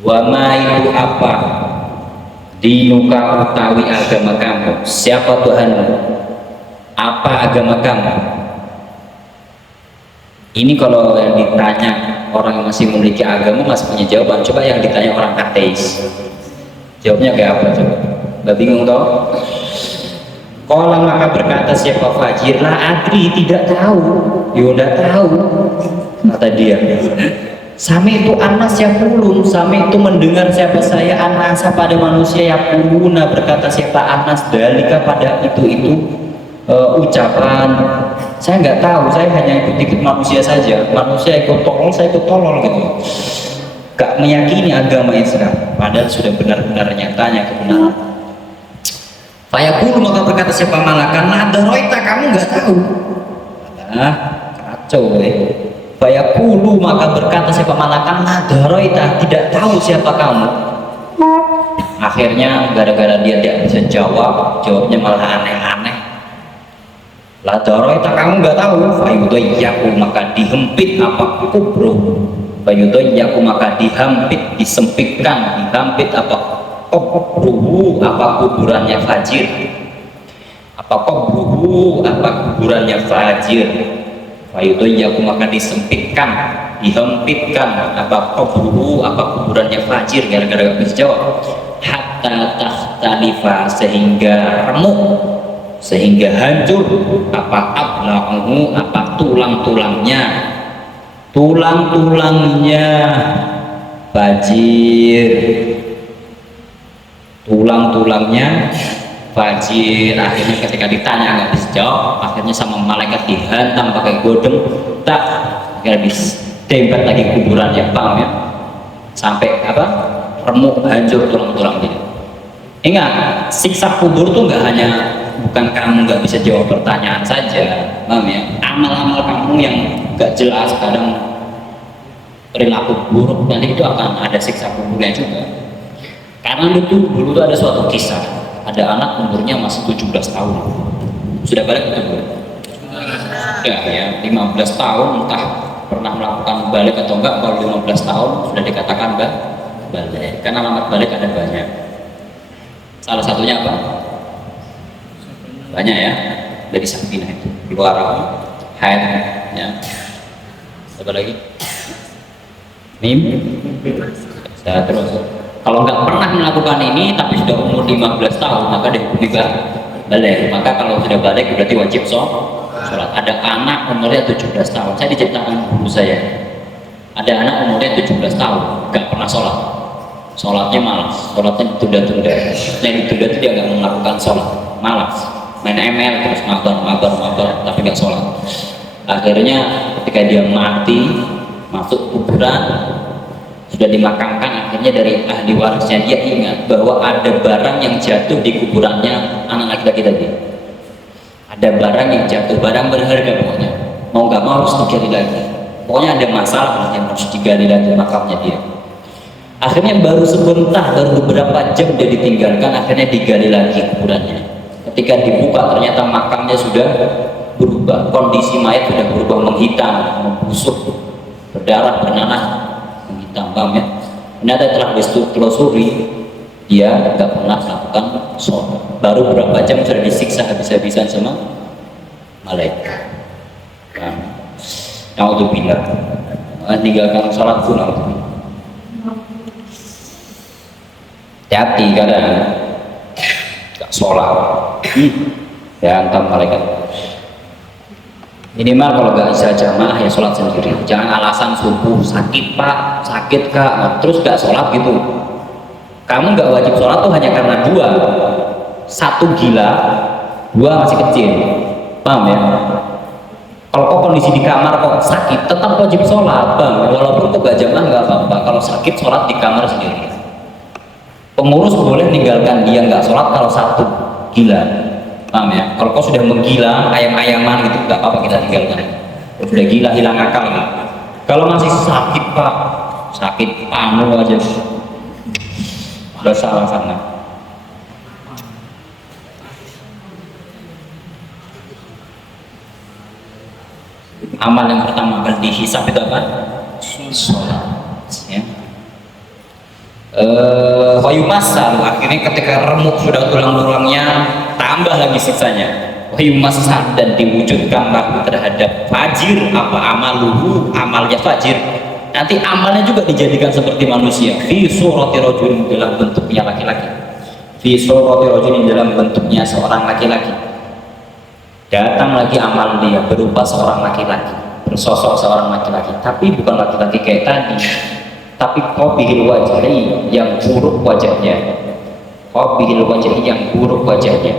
Wama itu apa, dinuka utawi agama kamu. Siapa Tuhanmu, apa agama kamu. Ini kalau yang ditanya orang yang masih memiliki agama masih punya jawaban. Coba yang ditanya orang ateis, Jawabnya kayak apa coba? Nggak bingung toh? Qala maka berkata siapa Fajir, la adri, tidak tahu. Yo tidak tahu, kata dia. Sami itu anas ya pulun, sami itu mendengar siapa saya anasa pada manusia ya puluna, berkata siapa anas dalika pada itu ucapan. Saya nggak tahu, saya hanya ikut-ikut manusia saja. Manusia ikut tolol, saya ikut tolol gitu. Gak meyakini agama Islam, padahal sudah benar-benar nyatanya kebenaran. Fayaqulu maka berkata siapa malakan, nadaroita, kamu nggak tahu. Ah, kacau Fayaqulu maka berkata siapa malakan, nadaroita, tidak tahu siapa kamu. Akhirnya gara-gara dia tidak bisa jawab, jawabnya malah aneh-aneh. Nadaroita, kamu nggak tahu. Fayudayyaku maka dihempit apa kubro. Fayudayyaku maka dihampit, disempitkan, dihampit apa kubruhu, apa kuburannya Fajir, apa kubruhu, apa kuburannya Fajir. Fayudayyaku maka disempitkan, dihempitkan apa kubruhu, apa kuburannya Fajir, gara-gara gak bisa jawab. Hatta tahtalifa, sehingga remuk, sehingga hancur apa ablahu, apa tulang-tulangnya, tulang-tulangnya Fajir, tulang-tulangnya Fajir. Akhirnya ketika ditanya nggak bisa jawab, akhirnya sama malaikat dihantam pakai godong, tak, akhirnya ditembak lagi kuburannya, paham ya, sampai apa, remuk, hancur tulang-tulangnya. Ingat, siksa kubur tuh nggak hanya, bukan kamu nggak bisa jawab pertanyaan saja, paham ya, amal-amal kamu yang nggak jelas, kadang perilaku buruk, nanti itu akan ada siksa kuburnya juga. Karena dulu tuh ada suatu kisah, ada anak umurnya masih 17 tahun, sudah balik itu belum? Ya 15 tahun, entah pernah melakukan balik atau enggak. Kalau 15 tahun sudah dikatakan balik, karena alamat balik ada banyak. Salah satunya apa? Banyak ya, dari Sakinah itu keluar haid ya. Apa lagi? Mim. Saya terus. Kalau nggak pernah melakukan ini tapi sudah umur 15 tahun maka dihukumi balik. Maka kalau sudah balik berarti wajib sholat. Ada anak umurnya 17 tahun, saya diceritakan guru saya, ada anak umurnya 17 tahun nggak pernah sholat, sholatnya malas, sholatnya ditunda-tunda. Yang ditunda itu dia nggak melakukan sholat, malas, main ML terus mabar tapi nggak sholat. Akhirnya ketika dia mati, masuk kuburan, sudah dimakamkan, akhirnya dari ahli warisnya dia ingat bahwa ada barang yang jatuh di kuburannya anak laki-laki tadi. Ada barang yang jatuh, barang berharga pokoknya, mau nggak mau harus digali lagi, pokoknya ada masalah yang harus digali lagi makamnya dia. Akhirnya baru sebentar, baru beberapa jam dia ditinggalkan, akhirnya digali lagi kuburannya. Ketika dibuka ternyata makamnya sudah berubah, kondisi mayat sudah berubah, menghitam, membusuk, berdarah, bernanah, tambam ya. Ternyata telah ditelusuri dia nggak pernah melakukan sholat, baru beberapa jam sudah disiksa habis-habisan sama malaikat. Naudzubillah, tinggalkan sholat pun naudzubillah. Hati kadang nggak sholat, ya antam malaikat. Minimal kalau nggak bisa jamaah ya sholat sendiri. Jangan alasan subuh sakit pak, sakit kak, terus nggak sholat gitu. Kamu nggak wajib sholat tuh hanya karena dua, satu gila, dua masih kecil, paham ya? Kalau kok kondisi di kamar kok sakit, tetap wajib sholat, bang. Walaupun kok nggak jamaah nggak apa-apa. Kalau sakit sholat di kamar sendiri. Pengurus boleh meninggalkan dia nggak sholat kalau satu gila. Paham ya? Kalau kau sudah menggila, ayam-ayaman gitu, nggak apa-apa kita tinggalkan. Sudah gila, hilang akal gitu. Kalau masih sakit pak, sakit panu aja, udah salah sana. Amal yang pertama kali dihisab itu apa? Sholat. Ya. Wayumasal, akhirnya ketika remuk sudah tulang-tulangnya, tambah lagi siksanya. Wayumasal, dan diwujudkan terhadap Fajir apa amaluhu, amalnya Fajir Nanti amalnya juga dijadikan seperti manusia. Fi surati rajulin, dalam bentuknya laki-laki. Fi surati rajulin, dalam bentuknya seorang laki-laki. Datang lagi amal dia berupa seorang laki-laki, bersosok seorang laki-laki, tapi bukan laki-laki kayak tadi, tapi qabihil wajhi, yang buruk wajahnya. Qabihil wajhi, yang buruk wajahnya.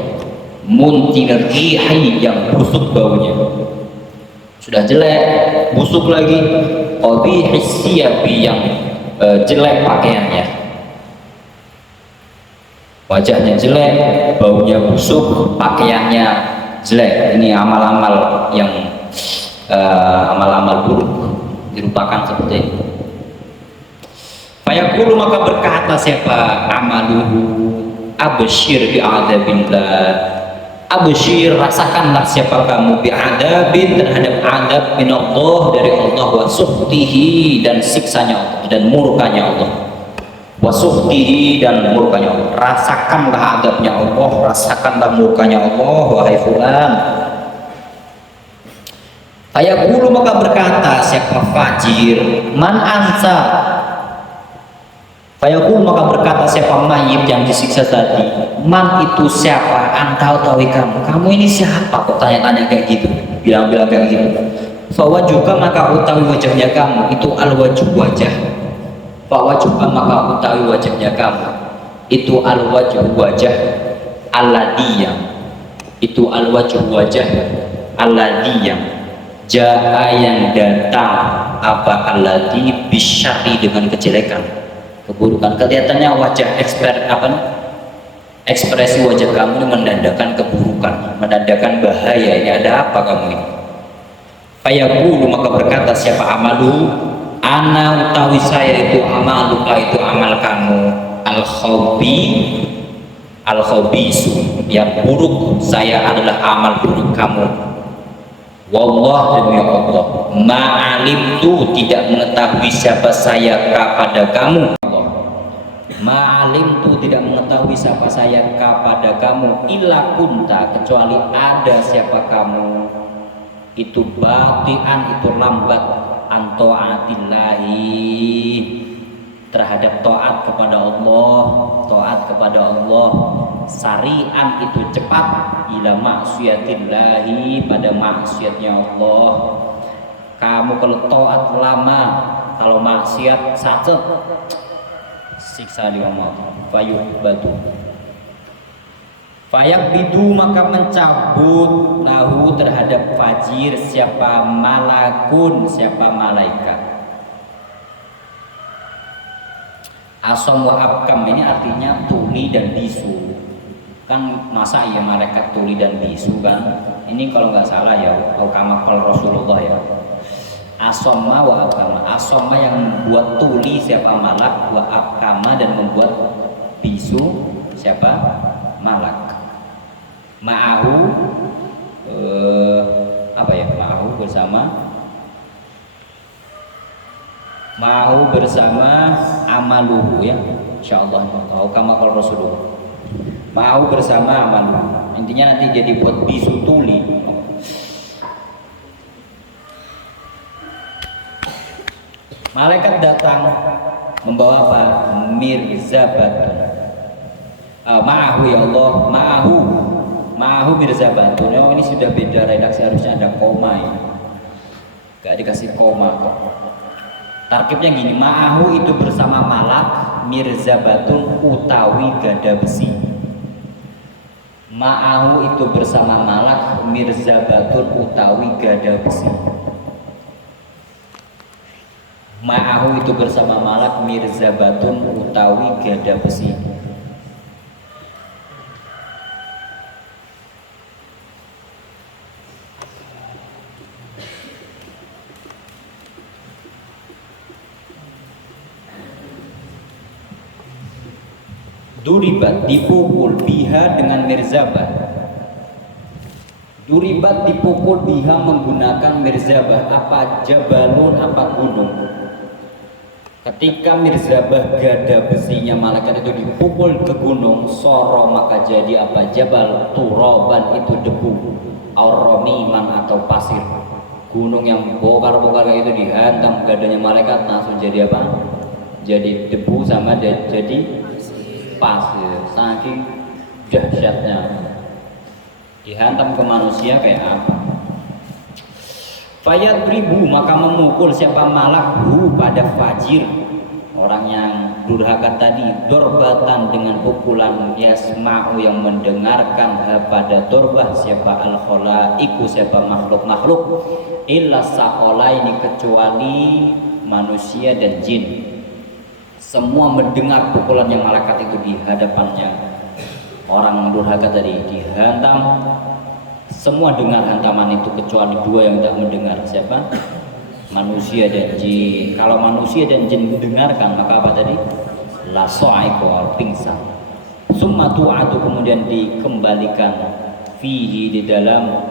Muntinir rihi, yang busuk baunya. Sudah jelek, busuk lagi. Qabihis siyabi, yang jelek pakaiannya. Wajahnya jelek, baunya busuk, pakaiannya jelek. Ini amal-amal yang amal-amal buruk dirupakan seperti ini. Fayaqulu, maka berkata siapa amaluhu, absyir bi'adabillah. Absyir, rasakanlah siapa kamu bi'adabin, terhadap adab min Allah, dari Allah, wa suhtihi, dan siksanya Allah, dan murkanya Allah. Wa suhtihi, dan murkanya Allah. Rasakanlah adabnya Allah, rasakanlah murkanya Allah, wahai fulan. Fayaqulu, maka berkata siapa fajir, man ansa. Fayaqulu, maka berkata siapa mayit yang disiksa tadi, man itu siapa, anta utawi kamu, kamu ini siapa kok tanya-tanya kayak gitu, bilang-bilang kayak gitu. Fawajuka, maka utawi wajahnya kamu, itu al-wajh, wajah. Fawajuka, maka utawi wajahnya kamu, itu al-wajh, wajah. Alladiyah, itu al-wajh, wajah. Alladiyah, jaa, yang datang, apa alladhi, bisyari, dengan kejelekan, keburukan. Kelihatannya wajah ekspresi wajah kamu ini menandakan keburukan, menandakan bahaya. Ini ada apa kamu ini? Fayaqulu, maka berkata siapa amalu, ana utawi saya itu amaluka, itu amal kamu, al-khabisu, yang buruk, saya adalah amal buruk kamu. Wallah, demi Allah, ma'alim tu, tidak mengetahui siapa saya kepada kamu. Ma'alim tu, tidak mengetahui siapa saya kepada kamu, illa kunta, kecuali ada siapa kamu itu batian, itu lambat, anto'atillahi, terhadap taat kepada Allah, sari'an, itu cepat, ila maksiyatillahi, pada maksiatnya Allah. Kamu kalau taat lama, kalau maksiat sacet, siksa di maut. Fayuhbatu, fayakbidu, maka mencabut, lahu, terhadap fajir, siapa malakun, siapa malaikat. Asom wa abkam, ini artinya tuli dan bisu. Kan masa ya malaikat tuli dan bisu kan? Ini kalau nggak salah ya, kama qala Rasulullah ya. Asoma wa abkama, asoma yang membuat tuli siapa malak, wa abkama, dan membuat bisu siapa malak. Ma'ahu apa ya, ma'ahu bersama amaluhu ya, insyaallah. Kama qala Rasulullah, ma'ahu bersama amaluhu, intinya nanti jadi buat bisu tuli. Malaikat datang membawa apa? Mirzabatun. Ma'ahu, ya Allah, ma'ahu mirzabatun. Oh, ini sudah beda redaksi, harusnya ada koma ya. Gak dikasih koma kok. Tarkibnya gini, ma'ahu itu bersama malak, mirzabatun, utawi gada besi. Ma'ahu itu bersama malak, mirzabatun, utawi gada besi. Ma'ahu itu bersama malak, mirzabatun, utawi gada besi. Duribat, dipukul, biha, dengan mirzabah. Duribat, dipukul, biha, menggunakan mirzabah. Apa? Jabalun, apa? Gunung. Ketika mirzabah, gada besinya malaikat itu dipukul ke gunung, soro, maka jadi apa? Jabal, turaban, itu debu, auramiman, atau pasir. gunung yang bokar-bokar kayak itu dihantam gadanya malaikat langsung jadi apa? Jadi debu sama jadi pasir. Saking dahsyatnya dihantam ke manusia kayak apa? Fayadribu, maka memukul siapa malak hu pada fajir, orang yang durhaka tadi, dorbatan dengan pukulan yasma'u yang mendengarkan pada dorbah siapa al khalaiku siapa makhluk-makhluk illa ini kecuali manusia dan jin. Semua mendengar pukulan yang malaikat itu di hadapannya orang durhaka tadi dihantam. Semua dengar hantaman itu kecuali dua yang tidak mendengar. Siapa? Manusia dan jin. Kalau manusia dan jin mendengarkan, maka apa tadi? La so'aiqo, pingsan. Summa tu'atu, kemudian dikembalikan fihi di dalam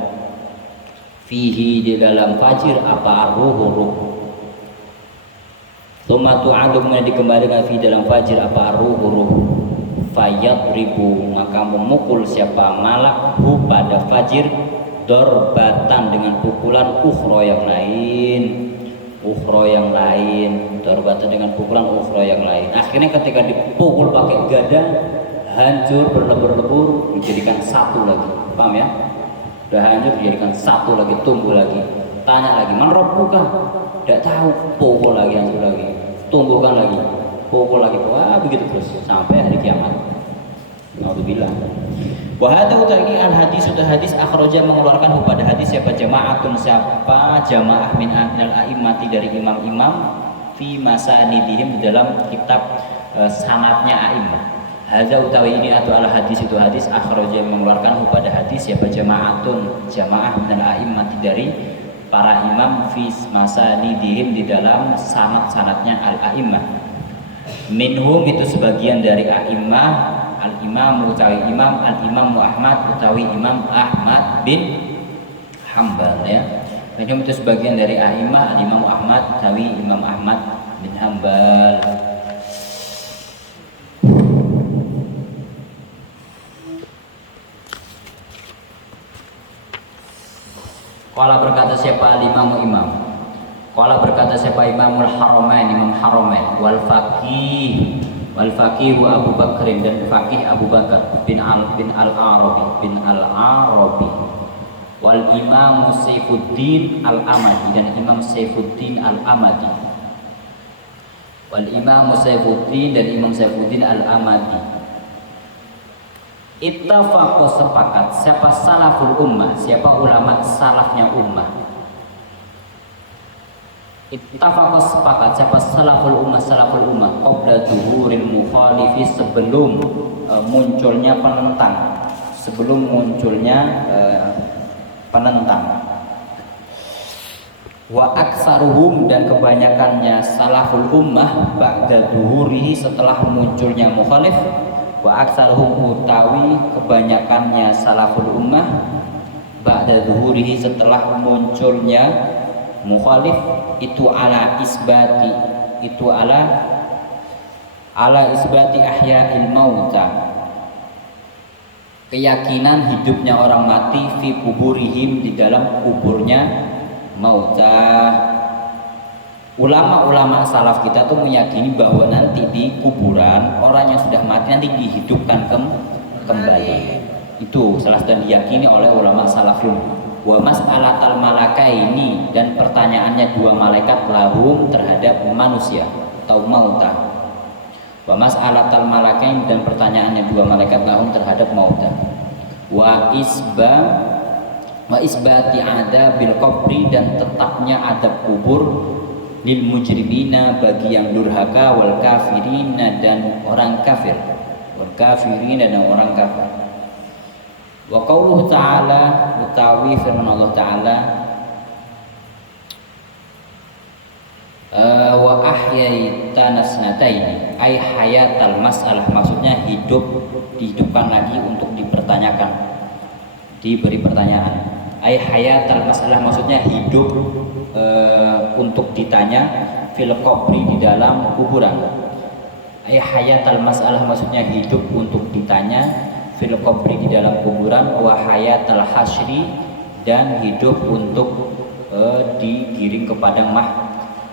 fajir apa ruh. Summa tu'atu, kemudian dikembalikan fihi dalam fajir apa ruh. Fayadribu, maka memukul siapa malak hu pada fajir dorbatan dengan pukulan ukhra yang lain, dorbatan dengan pukulan ukhra yang lain. Akhirnya ketika dipukul pakai gada hancur berlebur-lebur dijadikan satu lagi. Paham ya? Udah hancur dijadikan satu lagi, tumbuh lagi. Tanya lagi, man rabbuka? Tidak tahu, pukul lagi, hancur lagi, tumbuhkan lagi, pukul lagi. Wah, begitu terus sampai hari kiamat. Alhamdulillah. Wahada utari al hadis sudah hadis akhroja mengeluarkan pada hadis siapa jamaah min al a'immati dari imam-imam fi masanidihim dalam kitab sanadnya a'immah. Hadza utawi ini atau al hadis itu hadis akhroja mengeluarkan pada hadis siapa jamaah min al a'immati dari para imam fi masanidihim di dalam sanad-sanadnya al a'immah. Minhum itu sebagian dari a'immah al-imam utawi imam al-imam Ahmad utawi imam Ahmad bin Hambal ya. Ini itu sebagian dari a'imah al-imam Ahmad utawi imam Ahmad bin Hambal. Qala berkata siapa al-imam imam. Qala berkata siapa imamul haramain imam haramain wal faqih Abu Bakrin dan faqih Abu Bakar bin al-Arabi wal imam Saifuddin al-Amadi dan imam Saifuddin al-Amadi ittafaqu sepakat siapa salaful ummah, siapa ulama salafnya ummah. Ittafaqu sepakat siapa salaful ummah qabla zuhuril mukhalifi sebelum munculnya penentang. Wa aksaruhum dan kebanyakannya salaful ummah ba'da zuhurihi setelah munculnya mukhalif. Wa aksaruhum utawi kebanyakannya salaful ummah ba'da zuhurihi setelah munculnya mukhalif itu ala isbati ahya'il mauta, keyakinan hidupnya orang mati fi kuburihim di dalam kuburnya mauta. Ulama-ulama salaf kita tuh meyakini bahwa nanti di kuburan orang yang sudah mati nanti dihidupkan kembali. Itu salah satu diyakini oleh ulama salafun. Wa mas'alatal malakaini dan pertanyaannya dua malaikat lahum terhadap manusia atau mauta. Wa mas'alatal malakaini dan pertanyaannya dua malaikat lahum terhadap mauta. Wa isbati adabil qabri dan tetapnya adab kubur lil mujrimina bagi yang durhaka wal kafirina dan orang kafir. Wa qauluhu ta'ala utawi firman Allah Ta'ala wa ahyaitana sanataini ay hayatal mas'alah, maksudnya dihidupkan lagi untuk dipertanyakan, diberi pertanyaan. Ay hayatal mas'alah maksudnya hidup untuk ditanya fil qabri di dalam kuburan. Ay hayatal mas'alah maksudnya hidup untuk ditanya fil qabri di dalam kuburan. Wa hayatal hasyri dan hidup untuk digiring ke padang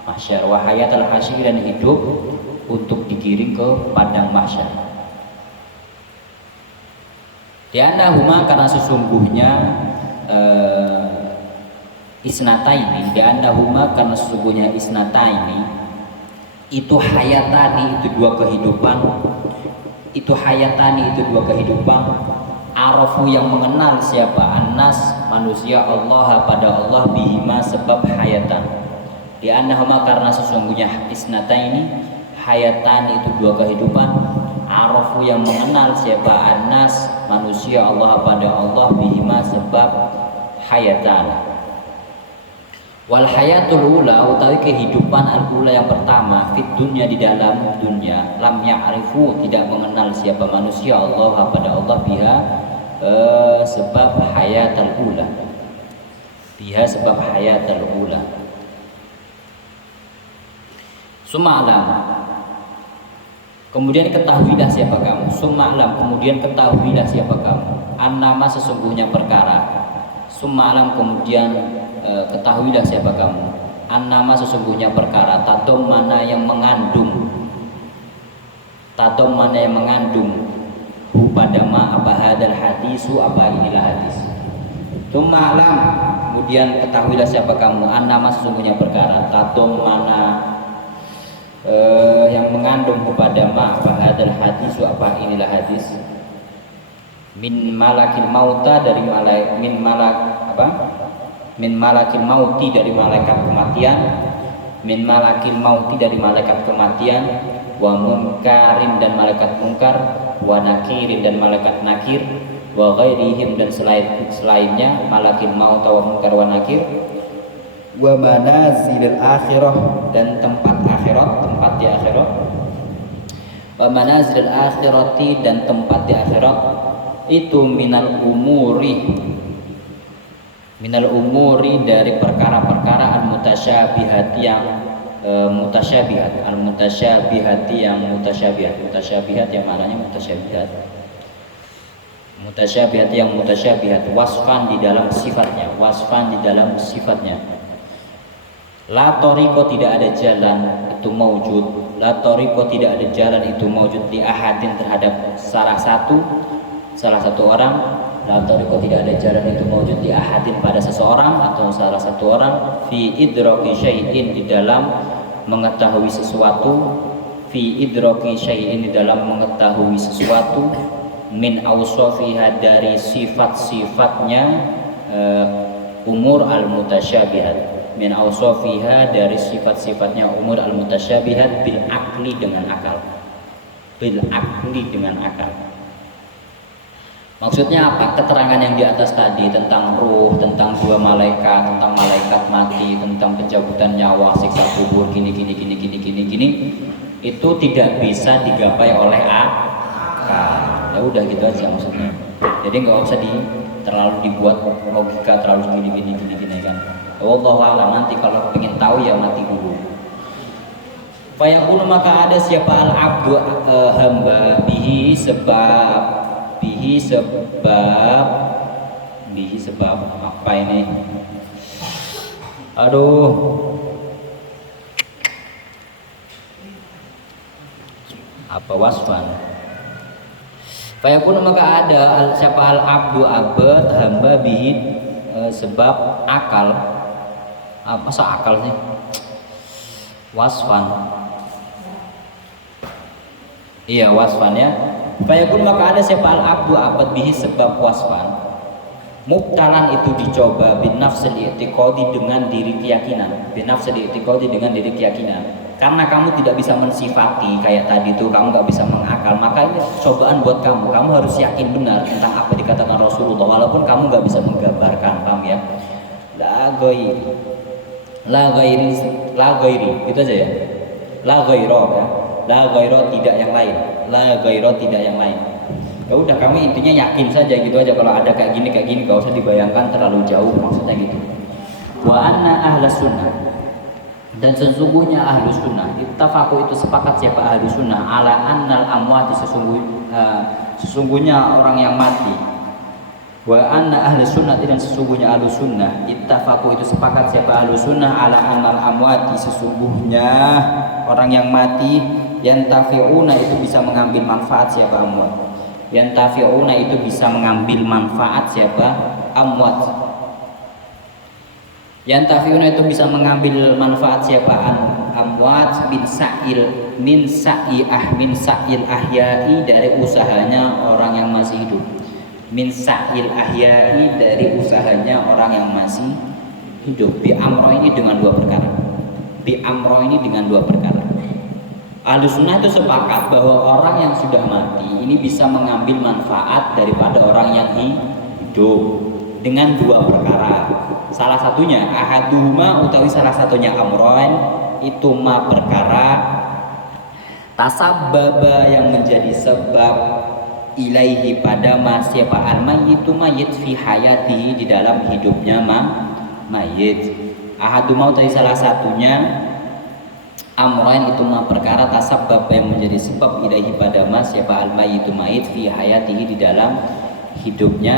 mahsyar. Wa hayatal hasyir, dan hidup untuk digiring ke padang mahsyar. Di annahuma, karena sesungguhnya isnataini, di annahuma, karena sesungguhnya isnataini itu hayatani, itu dua kehidupan, itu hayatani, itu dua kehidupan, arafu yang mengenal siapa annas manusia Allah pada Allah bihima sebab hayatan. Di annahuma, karena sesungguhnya isnataini hayatani, itu dua kehidupan, arafu yang mengenal siapa annas manusia Allah pada Allah bihima sebab hayatan. Wal hayatul ula, utawi kehidupan al-ula yang pertama, fit dunya, di dalam dunia, lam ya'rifu, tidak mengenal siapa manusia Allah pada Allah biha sebab hayatul ula, biha sebab hayatul ula. Suma'lam, kemudian ketahuilah siapa kamu. Suma'lam, kemudian ketahuilah siapa kamu. Annama, sesungguhnya perkara. Suma'lam, kemudian ketahuilah siapa kamu. Annama, sesungguhnya perkara. Tadom, mana yang mengandung. Tadom, mana yang mengandung. Hu pada ma apa hadal hadisu, apa inilah hadis. Suma'lam, kemudian ketahuilah siapa kamu. Annama, sesungguhnya perkara. Tadom, mana yang mengandung kepada ma apa hadal hadis, apa inilah hadis. Min malakil mauta, dari min malakil mauti, dari malaikat kematian. Min malakil mauti, dari malaikat kematian. Wa munkarin, dan malaikat munkar. Wa nakirin, dan malaikat nakir. Wa ghairihim, dan selainnya malakil mauta wa munkar wa nakir. Wa manazilil akhirah, dan tempat akhirat, tempat di akhirat. Wa manazilil akhirati, dan tempat di akhirat. Itu minal umuri, dari perkara-perkara al-mutasyabihat yang mutasyabihat, al-mutasyabihat yang mutasyabihat. Mutasyabihat yang maknanya mutasyabihat. Mutasyabihat yang mutasyabihat, wasfan, di dalam sifatnya, wasfan, di dalam sifatnya. La tariqo, tidak ada jalan itu maujud. La tariqo, tidak ada jalan itu maujud di ahadin, terhadap salah satu orang. La tariqo, tidak ada jalan itu maujud di ahadin, pada seseorang atau salah satu orang. Fi idraki syai'in, di dalam mengetahui sesuatu. Fi idraki syai'in, di dalam mengetahui sesuatu. Min awsafiha, dari sifat-sifatnya umur al-mutasyabihat. Min awsafiha, dari sifat-sifatnya umur al-mutasyabihat. Bil akli, dengan akal. Bil akli, dengan akal. Maksudnya apa? Keterangan yang di atas tadi tentang ruh, tentang dua malaikat, tentang malaikat mati, tentang pencabutan nyawa, siksa kubur, gini, itu tidak bisa digapai oleh akal. Ya udah gitu aja maksudnya. Jadi nggak usah terlalu dibuat logika terlalu gini kan. Wallahu a'lam, nanti kalau pengen tahu ya mati dulu. Fayaqulu, maka ada siapa al-abdu hamba bihi sebab apa ini? Aduh. Apa wasfan? Fayaqulu, maka ada siapa al-abdu abad hamba bihi sebab akal. Masa akal sih? Wasfan. Iya, wasfan ya. Fayaqul, maka ada siapa al-abdu abad bihi sebab wasfan. Mubtalan, itu dicoba, bin nafsil i'tiqadi, dengan diri keyakinan. Bin nafsil i'tiqadi, dengan diri keyakinan. Karena kamu tidak bisa mensifati kayak tadi tuh, kamu nggak bisa mengakal, maka ini cobaan buat kamu. Kamu harus yakin benar tentang apa dikatakan Rasulullah, walaupun kamu nggak bisa menggambarkan, paham ya? La ghairi, gitu aja ya. La ghairo, ya. La ghairo, tidak yang lain. La ghairo, tidak yang lain. Ya udah, kamu intinya yakin saja gitu aja. Kalau ada kayak gini gak usah dibayangkan terlalu jauh, maksudnya gitu. Wa anna ahlas sunnah, dan sesungguhnya ahlu sunnah, ittafaqu, itu sepakat siapa ahlu sunnah, ala annal amwati, sesungguhnya orang yang mati, Wa anna ahli sunnah, dan sesungguhnya ahli sunnah ittafaqu itu sepakat siapa ahli sunnah ala annal amwati, sesungguhnya orang yang mati yantafi'una itu bisa mengambil manfaat siapa amwat. Yantafi'una itu bisa mengambil manfaat siapa amwat. Yantafi'una itu bisa mengambil manfaat siapa amwat min sa'il ahya'i, dari usahanya orang yang masih hidup. Min sa'il ahya'i, dari usahanya orang yang masih hidup. Bi amro ini dengan dua perkara. Bi amro ini dengan dua perkara. Ahlu sunnah itu sepakat bahwa orang yang sudah mati ini bisa mengambil manfaat daripada orang yang hidup dengan dua perkara. Salah satunya ahaduhuma, utawi salah satunya amroin, itu ma perkara tasabbaba yang menjadi sebab ilaihi pada siapa al-mayyitu mayit fi hayati, di dalam hidupnya mayit. Ahaduma utawi salah satunya amroin itu ma perkara tasabbaba yang menjadi sebab ilaihi pada siapa al-mayyitu mayit fi hayatihi, di dalam hidupnya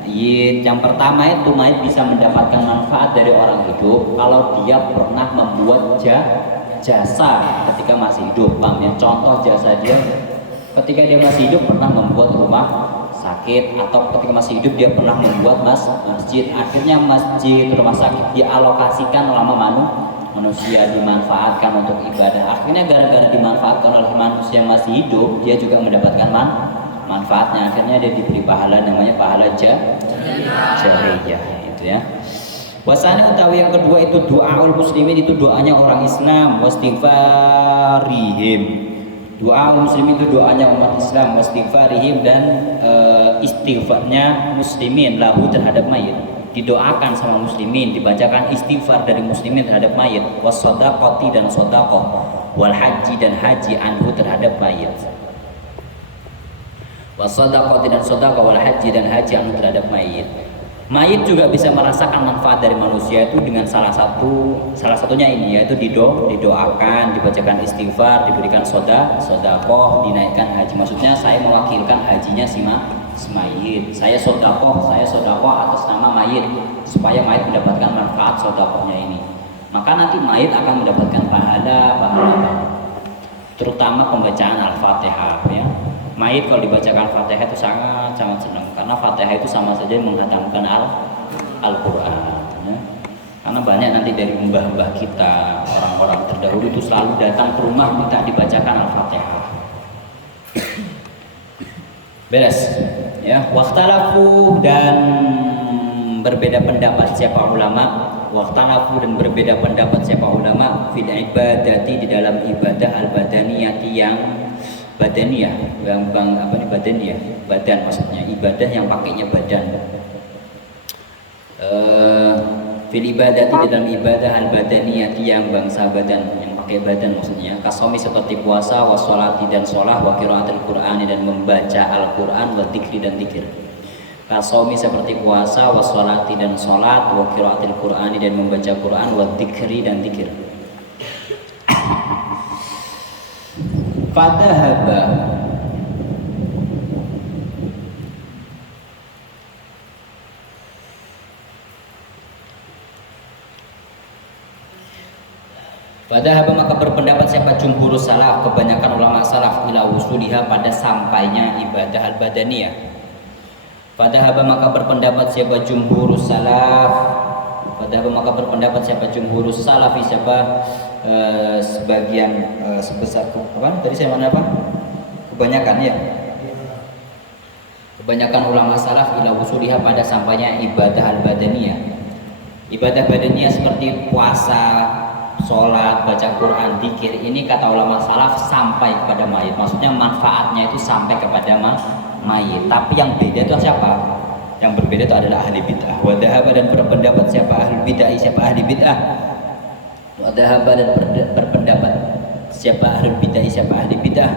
mayit. Yang pertama itu mayit bisa mendapatkan manfaat dari orang hidup kalau dia pernah membuat jasa ketika masih hidup. Paham ya? Contoh jasa dia ketika dia masih hidup pernah membuat rumah sakit, atau ketika masih hidup dia pernah membuat masjid. Akhirnya masjid, rumah sakit dialokasikan oleh manusia, dimanfaatkan untuk ibadah. Akhirnya gara-gara dimanfaatkan oleh manusia yang masih hidup, dia juga mendapatkan manfaatnya. Akhirnya dia diberi pahala, namanya pahala jariyah, itu ya. Wasani utawi yang kedua itu doaul muslimin, itu doanya orang Islam, wastighfarihim. Doa muslimin itu doanya umat Islam, wastighfarihim, dan istighfarnya muslimin lahu terhadap mayit. Didoakan sama muslimin, dibacakan istighfar dari muslimin terhadap mayit. Wasodaqati, dan sodaqah. Wal haji, dan haji anhu terhadap mayit. Wasodaqati, dan sodaqah. Wal haji, dan haji anhu terhadap mayit. Mayit juga bisa merasakan manfaat dari manusia itu dengan salah satunya ini, yaitu didoakan, dibacakan istighfar, diberikan sodaqah, dinaikkan haji. Maksudnya saya mewakilkan hajinya si mayit, saya sodaqah atas nama mayit, supaya mayit mendapatkan manfaat sodaqahnya ini. Maka nanti mayit akan mendapatkan pahala, terutama pembacaan Al-Fatihah ya. Mayit kalau dibacakan Fatihah itu sangat senang, karena Fatihah itu sama saja menghatamkan Al-Quran ya. Karena banyak nanti dari mbah-mbah kita, orang-orang terdahulu itu selalu datang ke rumah minta dibacakan Al-Fatihah. Beres ya. Waktalafu, dan berbeda pendapat siapa ulama. Waktalafu, dan berbeda pendapat siapa ulama fil ibadati, di dalam ibadah al-badaniyati yang badaniyah, badan, maksudnya ibadah yang pakainya badan. Fil ibadati, di dalam ibadah al-badaniyati yang bangsa badan, yang pakai badan maksudnya. Kasomi, seperti puasa, wassolati, dan sholah, wa qiraatil qur'ani, dan membaca Al-Quran, wa dzikri, dan dzikir. Kasomi, seperti puasa, wassolati, dan sholat, wa qiraatil qur'ani, dan membaca Quran, wa dzikri, dan dzikir. Fadhahaba, maka berpendapat siapa jumhur salaf, kebanyakan ulama salaf, ila usuliha, pada sampainya ibadah al-badaniyah. Fadhahaba, maka berpendapat siapa jumhur salaf, maka berpendapat siapa jumhur salaf, siapa sebagian sebesar apa? Tadi saya mana apa? Kebanyakan ya. Kebanyakan ulama salaf ila usuliha, pada sampainya ibadah al-badaniyah. Ibadah badaniyah seperti puasa, sholat, baca Quran, dzikir, ini kata ulama salaf sampai kepada mayit. Maksudnya manfaatnya itu sampai kepada mayit. Tapi yang beda itu siapa? Yang berbeda itu adalah ahli bid'ah. Wadahaba, dan berpendapat siapa ahli bid'ah, siapa ahli bid'ah. Wadahaba, dan berpendapat siapa ahli bid'ah, siapa ahli bid'ah.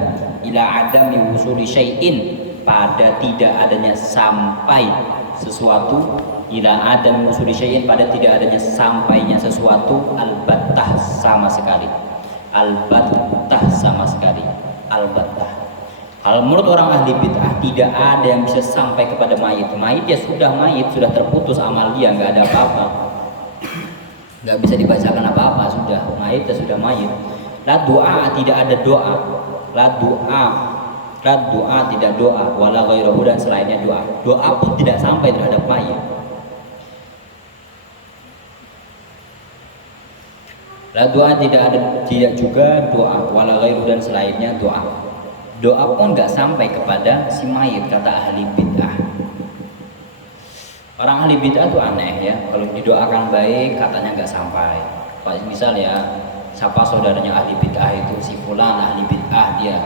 Ila adami wusuli syai'in, pada tidak adanya sampai sesuatu. Ila adam wusuli syai'in, pada tidak adanya sampainya sesuatu. Al-battah, sama sekali. Al-battah, sama sekali. Al-battah. Kalau menurut orang ahli bid'ah tidak ada yang bisa sampai kepada mayit. Mayit ya sudah mayit, sudah terputus amal dia, nggak ada apa-apa, nggak bisa dibacakan apa-apa, sudah mayit ya sudah mayit. La doa, tidak ada doa. La doa tidak doa. Wala ghairahu, dan selainnya doa. Doa pun tidak sampai terhadap mayit. La doa tidak ada, tidak juga doa. Wala ghairuhu, dan selainnya doa. Doa pun nggak sampai kepada si mayit, kata ahli bid'ah. Orang ahli bid'ah tuh aneh ya. Kalau didoakan baik katanya nggak sampai. Misal ya, siapa saudaranya ahli bid'ah itu, si fulan ahli bid'ah, dia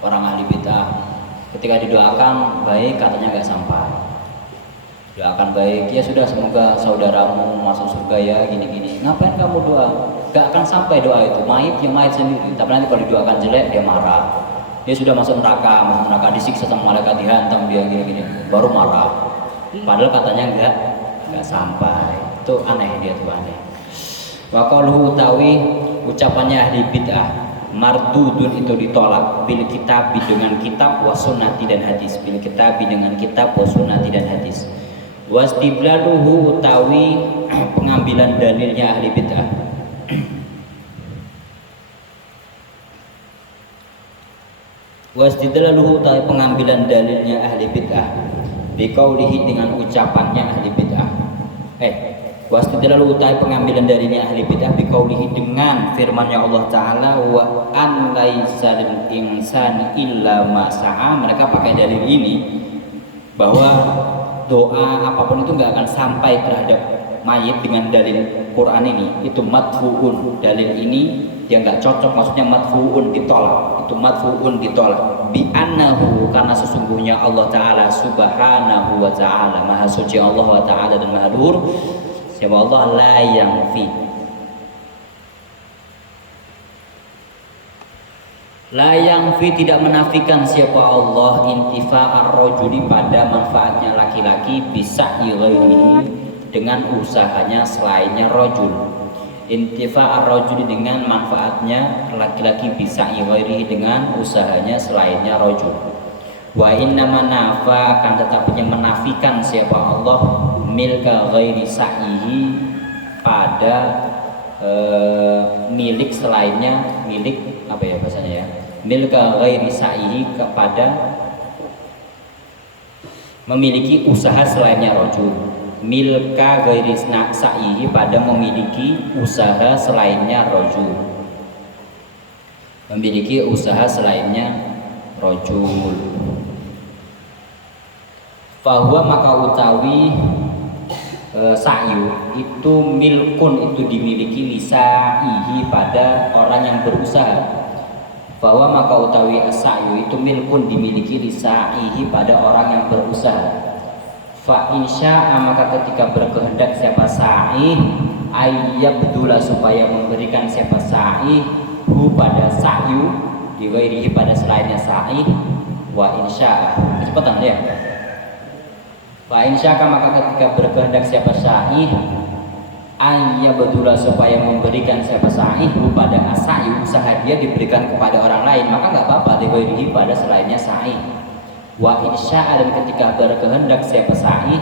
orang ahli bid'ah. Ketika didoakan baik katanya nggak sampai. Doakan baik, ya sudah semoga saudaramu masuk surga ya, gini-gini. Ngapain kamu doa? Gak akan sampai doa itu. Mayit ya mayit sendiri. Tapi nanti kalau didoakan jelek dia marah. Dia sudah masuk neraka disiksa sama malaikat, dihantam dia gini-gini, baru marah. Padahal katanya nggak sampai. Itu aneh, dia tuh aneh. Wa qaluhu utawi ucapannya ahli bid'ah, mardudun itu ditolak, bil kitabi dengan kitab, wa sunnati dan hadis. Bil kitabi dengan kitab, wa sunnati dan hadis. Wastidlaluhu utawi pengambilan dalilnya ahli bid'ah. Wastidlaluhu utawi pengambilan dalilnya ahli bid'ah biqaulihi dengan ucapannya ahli bid'ah. Wastidlaluhu utawi pengambilan dalilnya ahli bid'ah biqaulihi dengan firman-Nya Allah Ta'ala, wa an laisa lil insani illa ma sa'a. Mereka pakai dalil ini bahwa doa apapun itu nggak akan sampai terhadap mayit dengan dalil Quran ini. Itu madfu'un. Dalil ini yang nggak cocok, maksudnya madfu'un, ditolak. Itu madfu'un, ditolak. Bi annahu, karena sesungguhnya Allah Ta'ala subhanahu wa ta'ala, maha suci Allah wa ta'ala dan maha luhur, siapa Allah, la yangfi, la yangfi, tidak menafikan siapa Allah intifa'ar rajuli, pada manfaatnya laki-laki, bisa ghairihi, dengan usahanya selainnya rajul. Intifa'ar rajuli, dengan manfaatnya laki-laki, bisa ghairihi, dengan usahanya selainnya rajul. Wa innama nafa, akan tetapi menafikan siapa Allah milka ghairi sa'ihi, pada milik selainnya, milik apa ya bahasanya ya, milka ghairi sa'ihi, kepada memiliki usaha selainnya rajul. Milka ghairi sa'ihi, pada memiliki usaha selainnya rajul, memiliki usaha selainnya rajul. Fahuwa, maka utawi sa'yu itu milkun, itu dimiliki lisa'ihi, pada orang yang berusaha. Bahwa maka utawi sa'yu itu milkun, dimiliki lisa'ihi, pada orang yang berusaha. Fa insya'a, maka ketika berkehendak siapa sa'i, ayyabdula, supaya memberikan siapa sa'i hu, pada sa'yu, diwairihi, pada selainnya sa'i. Wa insya'a, kecepatan ya. Fa insya'a, maka ketika berkehendak siapa sa'i, ayyabdula, supaya memberikan siapa sa'i hu, pada asa'yu, usaha dia diberikan kepada orang lain, maka nggak apa-apa, diwairihi, pada selainnya sa'i. Wa insya'a, dan ketika berkehendak siapa sa'i,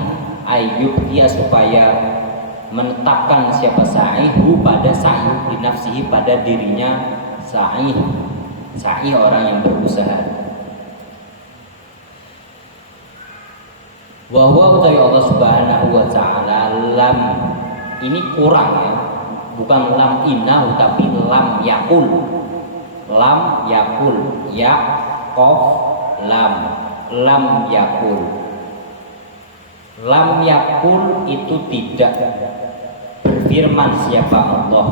ayyub dia, supaya menetapkan siapa sa'i hu, pada sa'i, linafsihi, pada dirinya sa'i. Sa'i orang yang berusaha. Wa huwa utawi Allah subhanahu wa ta'ala, lam, ini kurang ya, bukan lam innahu, tapi lam yakul. Lam yakul, ya qaf lam, lam yakul. Lam yakul itu tidak berfirman siapa Allah.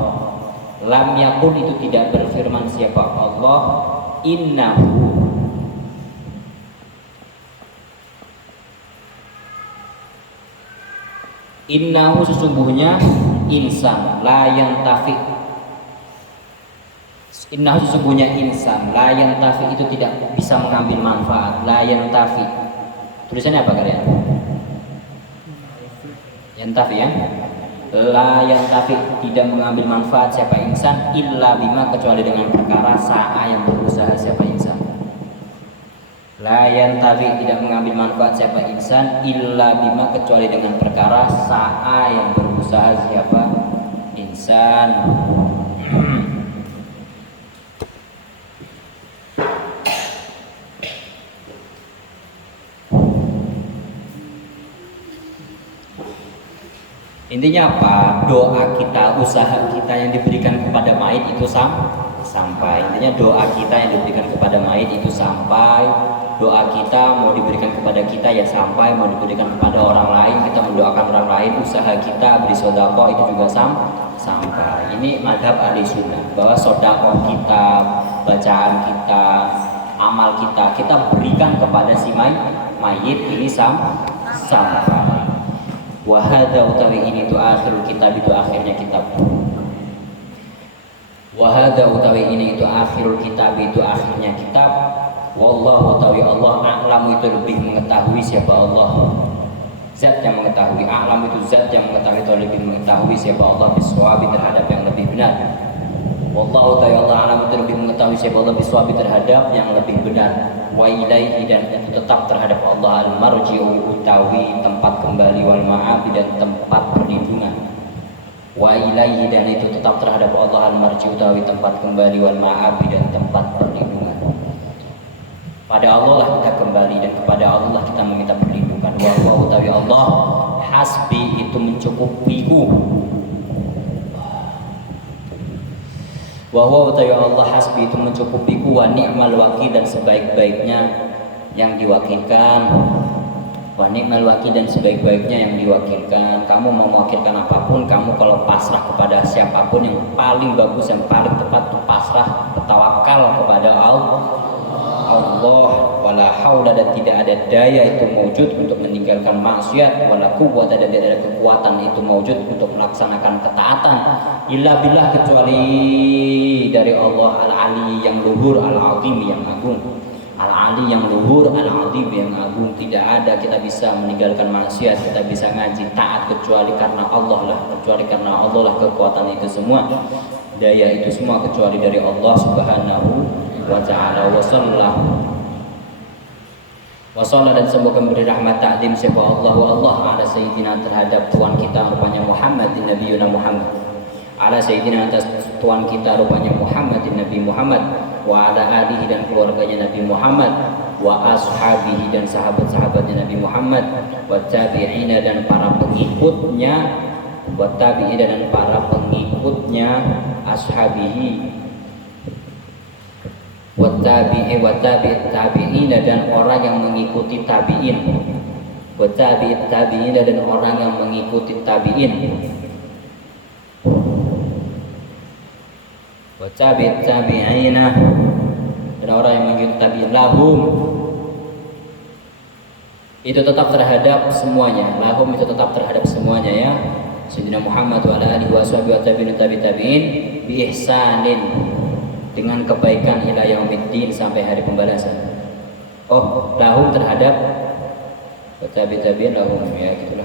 Lam yakul itu tidak berfirman siapa Allah. Innahu, innahu sesungguhnya insan, la yantafi. Innahu sesungguhnya insan, la yantafi, itu tidak bisa mengambil manfaat. La yantafi, tulisannya apa kalian? Yantafi ya. La yantafi, tidak mengambil manfaat siapa insan, illa bima, kecuali dengan perkara sa'a, yang berusaha siapa insan. La yantafi, tidak mengambil manfaat siapa insan illa bima, kecuali dengan perkara sa'a yang berusaha siapa insan. Intinya apa? Doa kita, usaha kita yang diberikan kepada mayit itu sampai. Intinya doa kita yang diberikan kepada mayit itu sampai. Doa kita mau diberikan kepada kita ya sampai, mau diberikan kepada orang lain, kita mendoakan orang lain, usaha kita beri sedekah itu juga sampai. Ini madhab ahli sunnah, bahwa sedekah kita, bacaan kita, amal kita berikan kepada si mayit ini sampai. Wahada utawi ini itu akhirul kitab, itu akhirnya kitab. Wahada utawi ini itu akhirul kitab, itu akhirnya kitab. Wallahu utawi Allah a'lamu, itu lebih mengetahui siapa Allah, zat yang mengetahui. A'lam itu zat yang mengetahui atau lebih mengetahui siapa Allah biswabi, terhadap yang lebih benar. Wallahu utawi Allah a'lam, itu lebih mengetahui siapa Allah biswabi, terhadap yang lebih benar. Wa ilaihi, dan itu tetap terhadap Allah al-marji'u, utawi tempat kembali, wal ma'ab, dan tempat perlindungan. Wa ilaihi, dan itu tetap terhadap Allah al-marji'u, utawi tempat kembali, wal ma'ab, dan tempat perlindungan. Pada Allah lah kita kembali, dan kepada Allah lah kita meminta perlindungan. Wa huwa utawi Allah hasbi, itu mencukupiku. Wa huwa utawi Allah hasbi, itu mencukupiku. Wa ni'mal wakil, dan sebaik-baiknya yang diwakilkan. Wa ni'mal wakil, dan sebaik-baiknya yang diwakilkan. Kamu mau mewakilkan apapun, kamu kalau pasrah kepada siapapun, yang paling bagus, yang paling tepat itu pasrah, bertawakal kepada Allah. Wala haula, dan tidak ada daya itu mewujud untuk meninggalkan maksiat, wala quwwata, dan tidak ada kekuatan itu mewujud untuk melaksanakan ketaatan, illa billah, kecuali dari Allah al-ali yang luhur, al-azim yang agung. Al-ali yang luhur, al-azim yang agung. Tidak ada kita bisa meninggalkan maksiat, kita bisa ngaji taat kecuali karena Allah lah, kecuali karena Allah lah kekuatan itu semua, daya itu semua kecuali dari Allah Subhanahu wa ta'ala. Wa sallallahu, dan semoga memberi rahmat ta'lim siapa Allah ala sayyidina, terhadap tuan kita rupanya Muhammad nabiyuna Muhammad, ala sayyidina, atas tuan kita rupanya Muhammad Nabi Muhammad, wa ala alihi, dan keluarganya Nabi Muhammad, wa ashabihi, dan sahabat-sahabatnya Nabi Muhammad, wa tabi'ina, dan para pengikutnya, wa tabi'ina, dan para pengikutnya, ashabihi, tabi'ina, dan orang yang mengikuti tabi'in, tabi'ina, dan orang yang mengikuti tabi'in, tabi'ina, dan orang yang mengikuti tabi'in, lahum, itu tetap terhadap semuanya, lahum itu tetap terhadap semuanya ya. Sayyidina Muhammad wa ala alihi wa sahbihi wa tabi'in bi ihsanin, dengan kebaikan ila yaumiddin, sampai hari pembalasan. Oh, lahum terhadap tabi'in, lahum ya gitulah.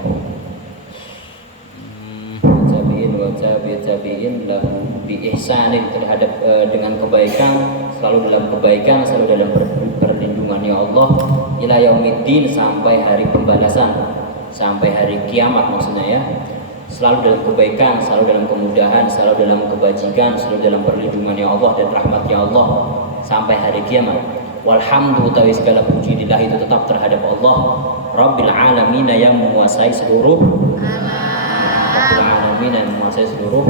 Tabi'in lahum bi ihsanin, terhadap dengan kebaikan, selalu dalam kebaikan, selalu dalam perlindungan ya Allah, ila yaumiddin, sampai hari pembalasan, sampai hari kiamat maksudnya ya. Selalu dalam kebaikan, selalu dalam kemudahan, selalu dalam kebajikan, selalu dalam perlindungan ya Allah dan rahmat ya Allah sampai hari kiamat. Walhamdu, utawi segala puji lillah, itu tetap terhadap Allah Rabbil alamin, yang menguasai seluruh Rabbil alamin, yang menguasai seluruh